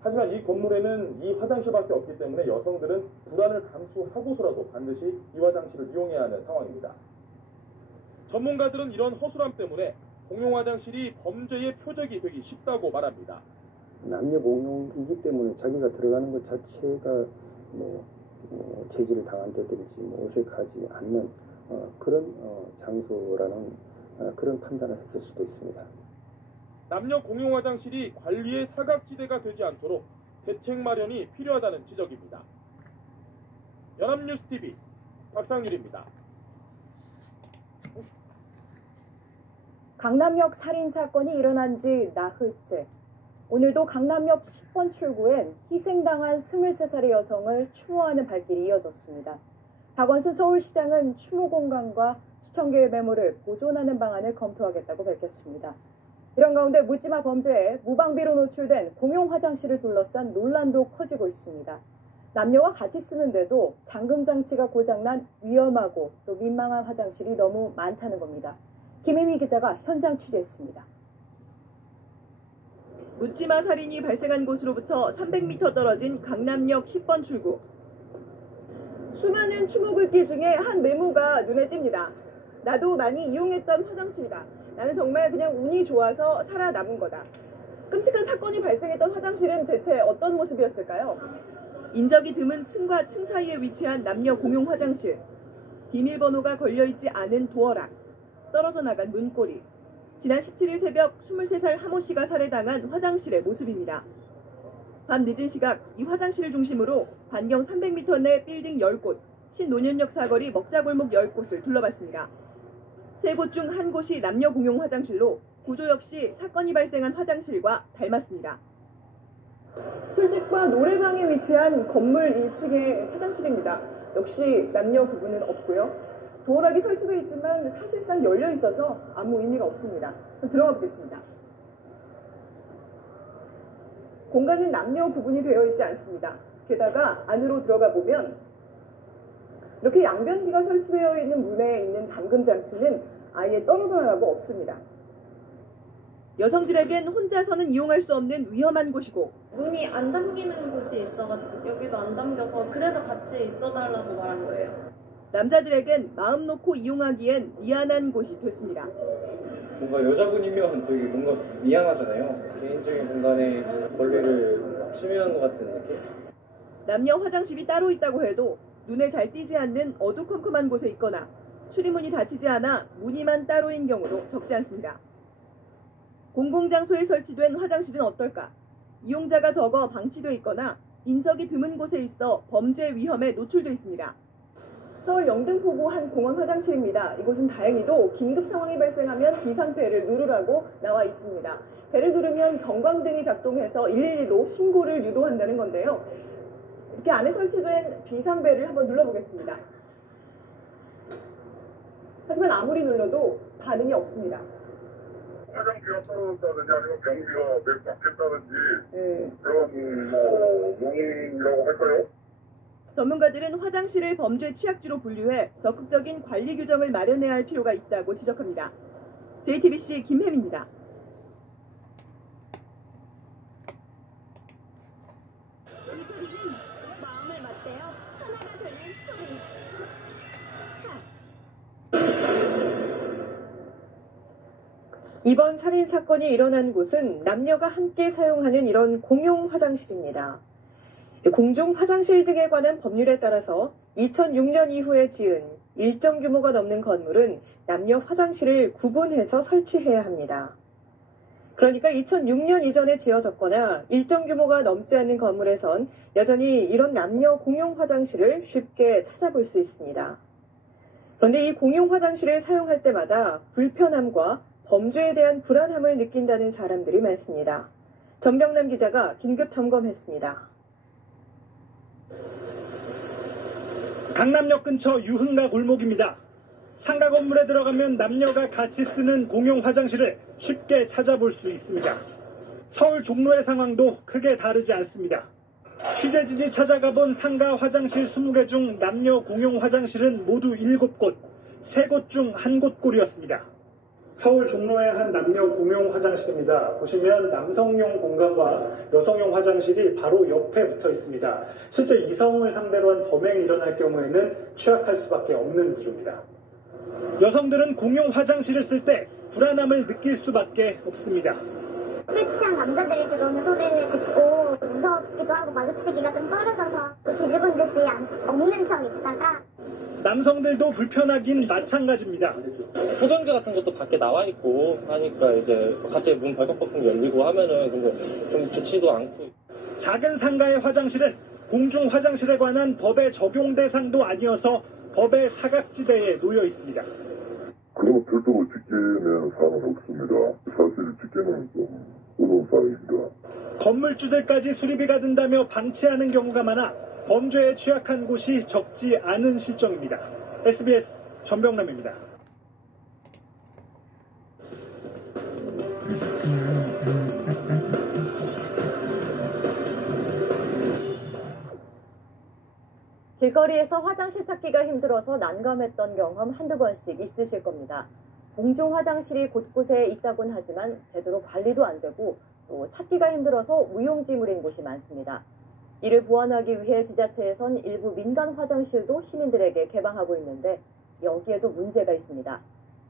하지만 이 건물에는 이 화장실밖에 없기 때문에 여성들은 불안을 감수하고서라도 반드시 이 화장실을 이용해야 하는 상황입니다. 전문가들은 이런 허술함 때문에 공용 화장실이 범죄의 표적이 되기 쉽다고 말합니다. 남녀 공용이기 때문에 자기가 들어가는 것 자체가 뭐 제지를 당한 때든지 어색하지 않는 그런 장소라는 그런 판단을 했을 수도 있습니다. 남녀 공용 화장실이 관리의 사각지대가 되지 않도록 대책 마련이 필요하다는 지적입니다. 연합뉴스TV 박상률입니다. 강남역 살인사건이 일어난 지 나흘째. 오늘도 강남역 10번 출구엔 희생당한 23살의 여성을 추모하는 발길이 이어졌습니다. 박원순 서울시장은 추모 공간과 수천 개의 메모를 보존하는 방안을 검토하겠다고 밝혔습니다. 이런 가운데 묻지마 범죄에 무방비로 노출된 공용 화장실을 둘러싼 논란도 커지고 있습니다. 남녀가 같이 쓰는데도 잠금 장치가 고장난 위험하고 또 민망한 화장실이 너무 많다는 겁니다. 김혜미 기자가 현장 취재했습니다. 묻지마 살인이 발생한 곳으로부터 300m 떨어진 강남역 10번 출구. 수많은 추모 글귀 중에 한 메모가 눈에 띕니다. 나도 많이 이용했던 화장실이다. 나는 정말 그냥 운이 좋아서 살아남은 거다. 끔찍한 사건이 발생했던 화장실은 대체 어떤 모습이었을까요? 인적이 드문 층과 층 사이에 위치한 남녀 공용 화장실. 비밀번호가 걸려있지 않은 도어락. 떨어져 나간 문고리. 지난 17일 새벽 23살 하모 씨가 살해당한 화장실의 모습입니다. 밤 늦은 시각 이 화장실을 중심으로 반경 300m 내 빌딩 10곳, 신논현역 사거리 먹자골목 10곳을 둘러봤습니다. 3곳 중 한 곳이 남녀 공용 화장실로 구조 역시 사건이 발생한 화장실과 닮았습니다. 술집과 노래방에 위치한 건물 1층의 화장실입니다. 역시 남녀 구분은 없고요. 도어락이 설치되어 있지만 사실상 열려 있어서 아무 의미가 없습니다. 그럼 들어가 보겠습니다. 공간은 남녀 구분이 되어 있지 않습니다. 게다가 안으로 들어가 보면 이렇게 양변기가 설치되어 있는 문에 있는 잠금 장치는 아예 떨어져 나가고 없습니다. 여성들에겐 혼자서는 이용할 수 없는 위험한 곳이고 문이 안 잠기는 곳이 있어가지고 여기도 안 잠겨서 그래서 같이 있어달라고 말한 거예요. 남자들에겐 마음 놓고 이용하기엔 미안한 곳이 됐습니다. 뭔가 여자분이면 되게 뭔가 미안하잖아요. 개인적인 공간에 권리를 침해한 것 같은 느낌? 남녀 화장실이 따로 있다고 해도 눈에 잘 띄지 않는 어두컴컴한 곳에 있거나 출입문이 닫히지 않아 무늬만 따로인 경우도 적지 않습니다. 공공장소에 설치된 화장실은 어떨까? 이용자가 적어 방치돼 있거나 인적이 드문 곳에 있어 범죄 위험에 노출돼 있습니다. 서울 영등포구 한 공원 화장실입니다. 이곳은 다행히도 긴급 상황이 발생하면 비상벨을 누르라고 나와 있습니다. 벨을 누르면 경광등이 작동해서 112로 신고를 유도한다는 건데요. 이렇게 안에 설치된 비상벨을 한번 눌러보겠습니다. 하지만 아무리 눌러도 반응이 없습니다. 화장비가 떨어졌다든지 아니면 변기가 몇 막혔다든지 그런 원인이라고 할까요? 전문가들은 화장실을 범죄 취약지로 분류해 적극적인 관리 규정을 마련해야 할 필요가 있다고 지적합니다. JTBC 김혜미입니다. 이 소리는 마음을 맞대어 하나가 되는 소리. 이번 살인 사건이 일어난 곳은 남녀가 함께 사용하는 이런 공용 화장실입니다. 공중 화장실 등에 관한 법률에 따라서 2006년 이후에 지은 일정 규모가 넘는 건물은 남녀 화장실을 구분해서 설치해야 합니다. 그러니까 2006년 이전에 지어졌거나 일정 규모가 넘지 않는 건물에선 여전히 이런 남녀 공용 화장실을 쉽게 찾아볼 수 있습니다. 그런데 이 공용 화장실을 사용할 때마다 불편함과 범죄에 대한 불안함을 느낀다는 사람들이 많습니다. 전병남 기자가 긴급 점검했습니다. 강남역 근처 유흥가 골목입니다. 상가 건물에 들어가면 남녀가 같이 쓰는 공용 화장실을 쉽게 찾아볼 수 있습니다. 서울 종로의 상황도 크게 다르지 않습니다. 취재진이 찾아가본 상가 화장실 20개 중 남녀 공용 화장실은 모두 7곳, 3곳 중 1곳 꼴이었습니다. 서울 종로의 한 남녀 공용 화장실입니다. 보시면 남성용 공간과 여성용 화장실이 바로 옆에 붙어 있습니다. 실제 이성을 상대로 한 범행이 일어날 경우에는 취약할 수밖에 없는 구조입니다. 여성들은 공용 화장실을 쓸 때 불안함을 느낄 수밖에 없습니다. 술 취한 남자들이 들어오는 소리를 듣고 무섭기도 하고 마주치기가 좀 떨어져서 뒤죽은 듯이 없는 척 있다가 남성들도 불편하긴 마찬가지입니다. 소변기 같은 것도 밖에 나와 있고 하니까 이제 갑자기 문 벌컥벌컥 열리고 하면은 근데 좀 좋지도 않고. 작은 상가의 화장실은 공중 화장실에 관한 법의 적용 대상도 아니어서 법의 사각지대에 놓여 있습니다. 그럼 별도로 집게는 사항은 없습니다. 사실 집게는 좀 어려운 사항입니다. 건물주들까지 수리비가 든다며 방치하는 경우가 많아 범죄에 취약한 곳이 적지 않은 실정입니다. SBS 전병남입니다. 길거리에서 화장실 찾기가 힘들어서 난감했던 경험 한두 번씩 있으실 겁니다. 공중 화장실이 곳곳에 있다곤 하지만 제대로 관리도 안 되고 또 찾기가 힘들어서 무용지물인 곳이 많습니다. 이를 보완하기 위해 지자체에선 일부 민간 화장실도 시민들에게 개방하고 있는데 여기에도 문제가 있습니다.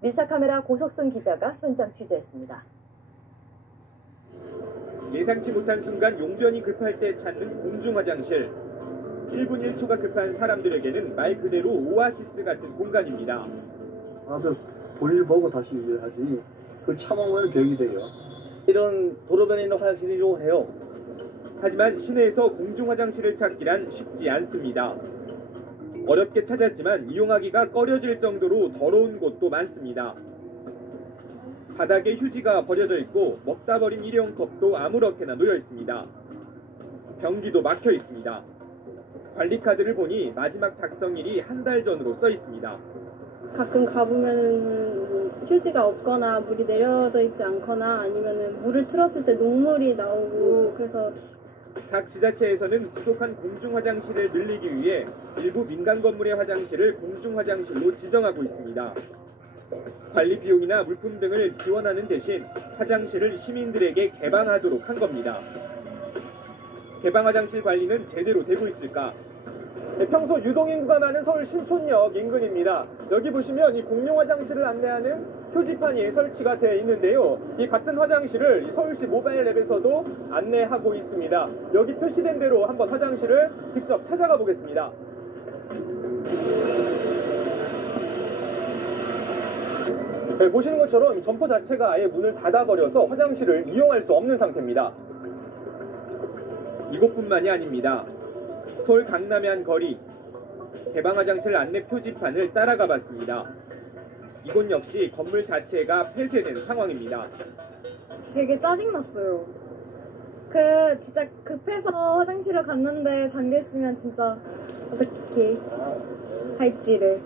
밀착카메라 고석승 기자가 현장 취재했습니다. 예상치 못한 순간 용변이 급할 때 찾는 공중 화장실. 1분 1초가 급한 사람들에게는 말 그대로 오아시스 같은 공간입니다. 와서 볼일 보고 다시 일하지. 그걸 참으면 벽이 돼요. 이런 도로변에 있는 화장실이 좋으해요. 하지만 시내에서 공중 화장실을 찾기란 쉽지 않습니다. 어렵게 찾았지만 이용하기가 꺼려질 정도로 더러운 곳도 많습니다. 바닥에 휴지가 버려져 있고 먹다 버린 일회용 컵도 아무렇게나 놓여 있습니다. 변기도 막혀 있습니다. 관리카드를 보니 마지막 작성일이 한 달 전으로 써 있습니다. 가끔 가보면은 뭐 휴지가 없거나 물이 내려져 있지 않거나 아니면은 물을 틀었을 때 녹물이 나오고 그래서 각 지자체에서는 부족한 공중 화장실을 늘리기 위해 일부 민간 건물의 화장실을 공중 화장실로 지정하고 있습니다. 관리 비용이나 물품 등을 지원하는 대신 화장실을 시민들에게 개방하도록 한 겁니다. 개방 화장실 관리는 제대로 되고 있을까? 평소 유동인구가 많은 서울 신촌역 인근입니다. 여기 보시면 이 공용 화장실을 안내하는 표지판이 설치가 되어 있는데요. 이 같은 화장실을 서울시 모바일 앱에서도 안내하고 있습니다. 여기 표시된 대로 한번 화장실을 직접 찾아가 보겠습니다. 네, 보시는 것처럼 점포 자체가 아예 문을 닫아버려서 화장실을 이용할 수 없는 상태입니다. 이곳뿐만이 아닙니다. 서울 강남의 한 거리, 개방 화장실 안내 표지판을 따라가 봤습니다. 이곳 역시 건물 자체가 폐쇄된 상황입니다. 되게 짜증났어요. 진짜 급해서 화장실을 갔는데 잠겨있으면 진짜 어떻게 할지를.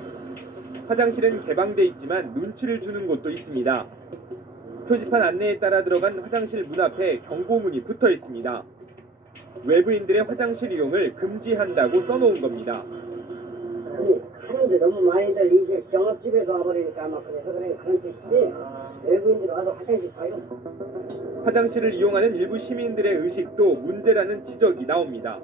화장실은 개방돼 있지만 눈치를 주는 곳도 있습니다. 표지판 안내에 따라 들어간 화장실 문 앞에 경고문이 붙어 있습니다. 외부인들의 화장실 이용을 금지한다고 써놓은 겁니다. 아니, 하는데 너무 많이들 이제 정업집에서 와버리니까 아마 그래서 그런 뜻이지. 외부인들이 와서 화장실 가요. 화장실을 이용하는 일부 시민들의 의식도 문제라는 지적이 나옵니다.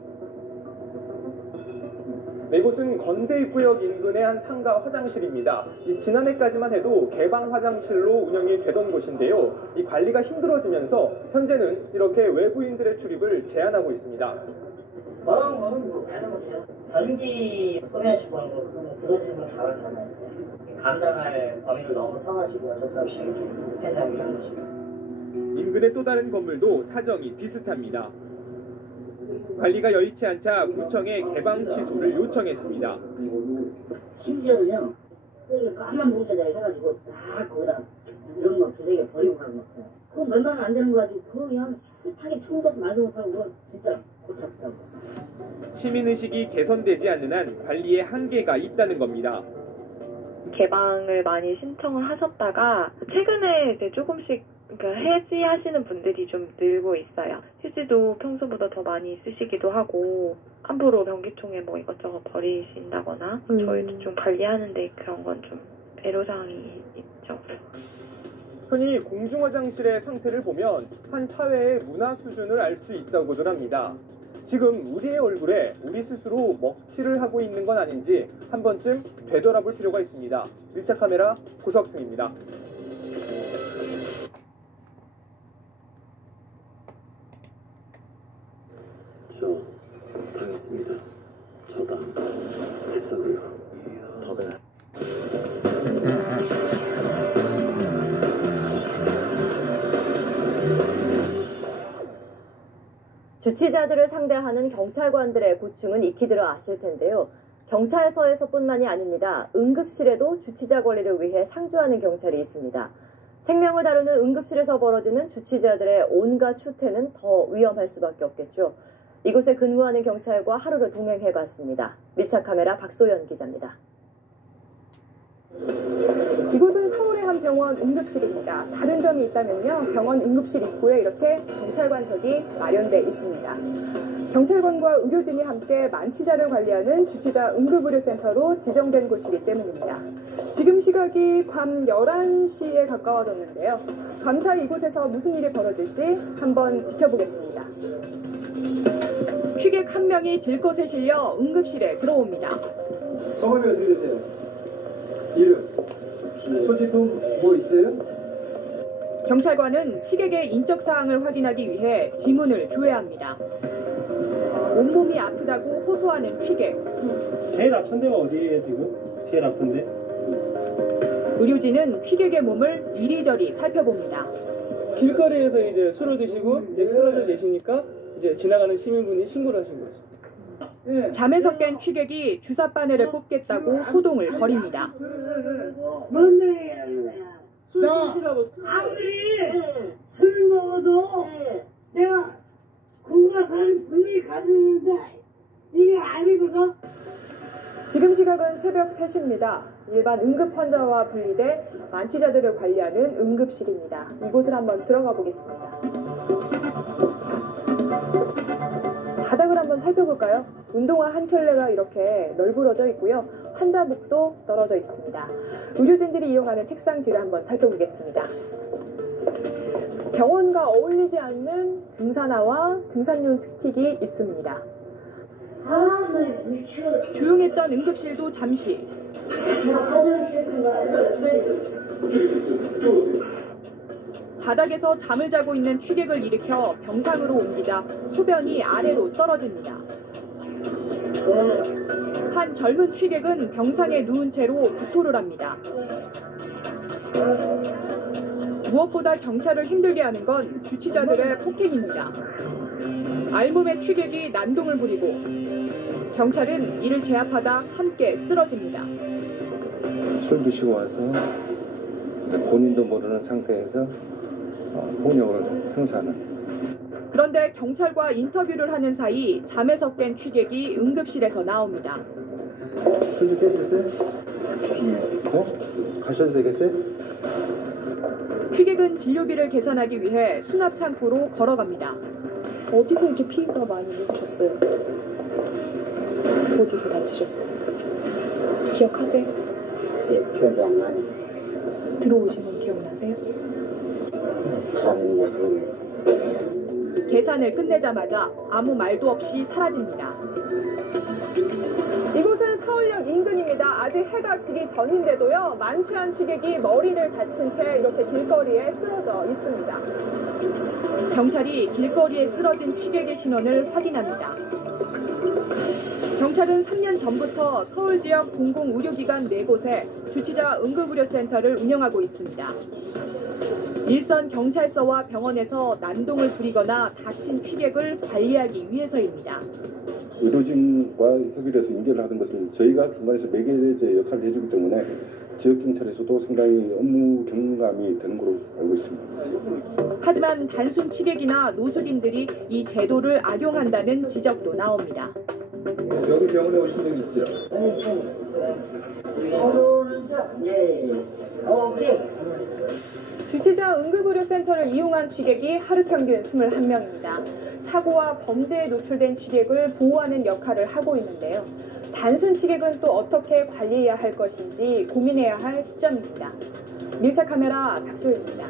이곳은 건대입구역 인근의 한 상가 화장실입니다. 지난해까지만 해도 개방 화장실로 운영이 되던 곳인데요. 이 관리가 힘들어지면서 현재는 이렇게 외부인들의 출입을 제한하고 있습니다. 그런 거는 뭐 되는 거죠. 변기 소매식 보는 거 부서지는 건 다 하잖아요. 감당할 범위를 넘어서가지고 어쩔 수 없이 이렇게 폐쇄하기로 한 것입니다. 인근의 또 다른 건물도 사정이 비슷합니다. 관리가 여의치 않자 구청에 개방 취소를 요청했습니다. 심지어는요, 쓰레기 까만 봉투에다 해가지고 싹 거기다 이런 거 두세 개 버리고 가고 막 그거 웬만하면 안 되는 거 가지고 그거 그냥 숱하게 청소도 말도 못하고 그거 진짜 골치 아프다고. 시민의식이 개선되지 않는 한 관리에 한계가 있다는 겁니다. 개방을 많이 신청을 하셨다가 최근에 이제 조금씩 해지하시는 분들이 좀 늘고 있어요. 휴지도 평소보다 더 많이 쓰시기도 하고 함부로 변기통에 뭐 이것저것 버리신다거나 저희도 좀 관리하는데 그런 건 좀 애로사항이 있죠. 흔히 공중 화장실의 상태를 보면 한 사회의 문화 수준을 알 수 있다고들 합니다. 지금 우리의 얼굴에 우리 스스로 먹칠을 하고 있는 건 아닌지 한 번쯤 되돌아볼 필요가 있습니다. 밀착 카메라 고석승입니다. 저 당했습니다. 저당 했다고요. 법에 주치자들을 상대하는 경찰관들의 고충은 익히들어 아실 텐데요. 경찰서에서뿐만이 아닙니다. 응급실에도 주치자 권리를 위해 상주하는 경찰이 있습니다. 생명을 다루는 응급실에서 벌어지는 주치자들의 온갖 추태는 더 위험할 수밖에 없겠죠. 이곳에 근무하는 경찰과 하루를 동행해봤습니다. 밀착 카메라 박소연 기자입니다. 이곳은 서울의 한 병원 응급실입니다. 다른 점이 있다면요. 병원 응급실 입구에 이렇게 경찰관석이 마련돼 있습니다. 경찰관과 의료진이 함께 만취자를 관리하는 주치자 응급의료센터로 지정된 곳이기 때문입니다. 지금 시각이 밤 11시에 가까워졌는데요. 밤사이 이곳에서 무슨 일이 벌어질지 한번 지켜보겠습니다. 취객 한 명이 들것에 실려 응급실에 들어옵니다. 성함이 어떻게 되세요? 이름? 소지품 뭐 있어요? 경찰관은 취객의 인적사항을 확인하기 위해 지문을 조회합니다. 온몸이 아프다고 호소하는 취객. 제일 아픈 데가 어디예요 지금? 제일 아픈데? 의료진은 취객의 몸을 이리저리 살펴봅니다. 길거리에서 이제 술을 드시고 이제 쓰러져 계시니까 이제 지나가는 시민분이 신고를 하신 거죠. 잠에서 깬 취객이 주사 바늘을 뽑겠다고 소동을 벌입니다. 뭔데 이러는 거야? 술 드시라고. 아무리 술 먹어도 내가 건강한 분이 가지는데 이게 아니거든. 지금 시각은 새벽 3시입니다. 일반 응급 환자와 분리돼 만취자들을 관리하는 응급실입니다. 이곳을 한번 들어가 보겠습니다. 바닥을 한번 살펴볼까요? 운동화 한 켤레가 이렇게 널브러져 있고요. 환자복도 떨어져 있습니다. 의료진들이 이용하는 책상 뒤를 한번 살펴보겠습니다. 병원과 어울리지 않는 등산화와 등산용 스틱이 있습니다. 조용했던 응급실도 잠시. 바닥에서 잠을 자고 있는 취객을 일으켜 병상으로 옮기자 소변이 아래로 떨어집니다. 한 젊은 취객은 병상에 누운 채로 구토를 합니다. 무엇보다 경찰을 힘들게 하는 건 주치자들의 폭행입니다. 알몸의 취객이 난동을 부리고 경찰은 이를 제압하다 함께 쓰러집니다. 술 드시고 와서 본인도 모르는 상태에서 폭력을 행사하는. 그런데 경찰과 인터뷰를 하는 사이 잠에서 깬 취객이 응급실에서 나옵니다. 술 좀 깨주세요. 가셔도 되겠어요? 취객은 진료비를 계산하기 위해 수납 창구로 걸어갑니다. 어디서 이렇게 피가 많이 묻으셨어요? 어디서 다치셨어요? 기억하세요? 예, 기억이 안 나네. 들어오신 건 기억나세요? 계산을 끝내자마자 아무 말도 없이 사라집니다. 이곳은 서울역 인근입니다. 아직 해가 지기 전인데도요. 만취한 취객이 머리를 다친 채 이렇게 길거리에 쓰러져 있습니다. 경찰이 길거리에 쓰러진 취객의 신원을 확인합니다. 경찰은 3년 전부터 서울 지역 공공의료기관 4곳에 주치자 응급의료센터를 운영하고 있습니다. 일선 경찰서와 병원에서 난동을 부리거나 다친 취객을 관리하기 위해서입니다. 의료진과 협의를 해서 인계를 하던 것을 저희가 중간에서 매개제 역할을 해주기 때문에 지역경찰에서도 상당히 업무 경감이 되는 걸로 알고 있습니다. 하지만 단순 취객이나 노숙인들이 이 제도를 악용한다는 지적도 나옵니다. 여기 병원에 오신 적 있죠? 주치자 응급의료센터를 이용한 취객이 하루 평균 21명입니다. 사고와 범죄에 노출된 취객을 보호하는 역할을 하고 있는데요. 단순 취객은 또 어떻게 관리해야 할 것인지 고민해야 할 시점입니다. 밀착 카메라 박소연입니다.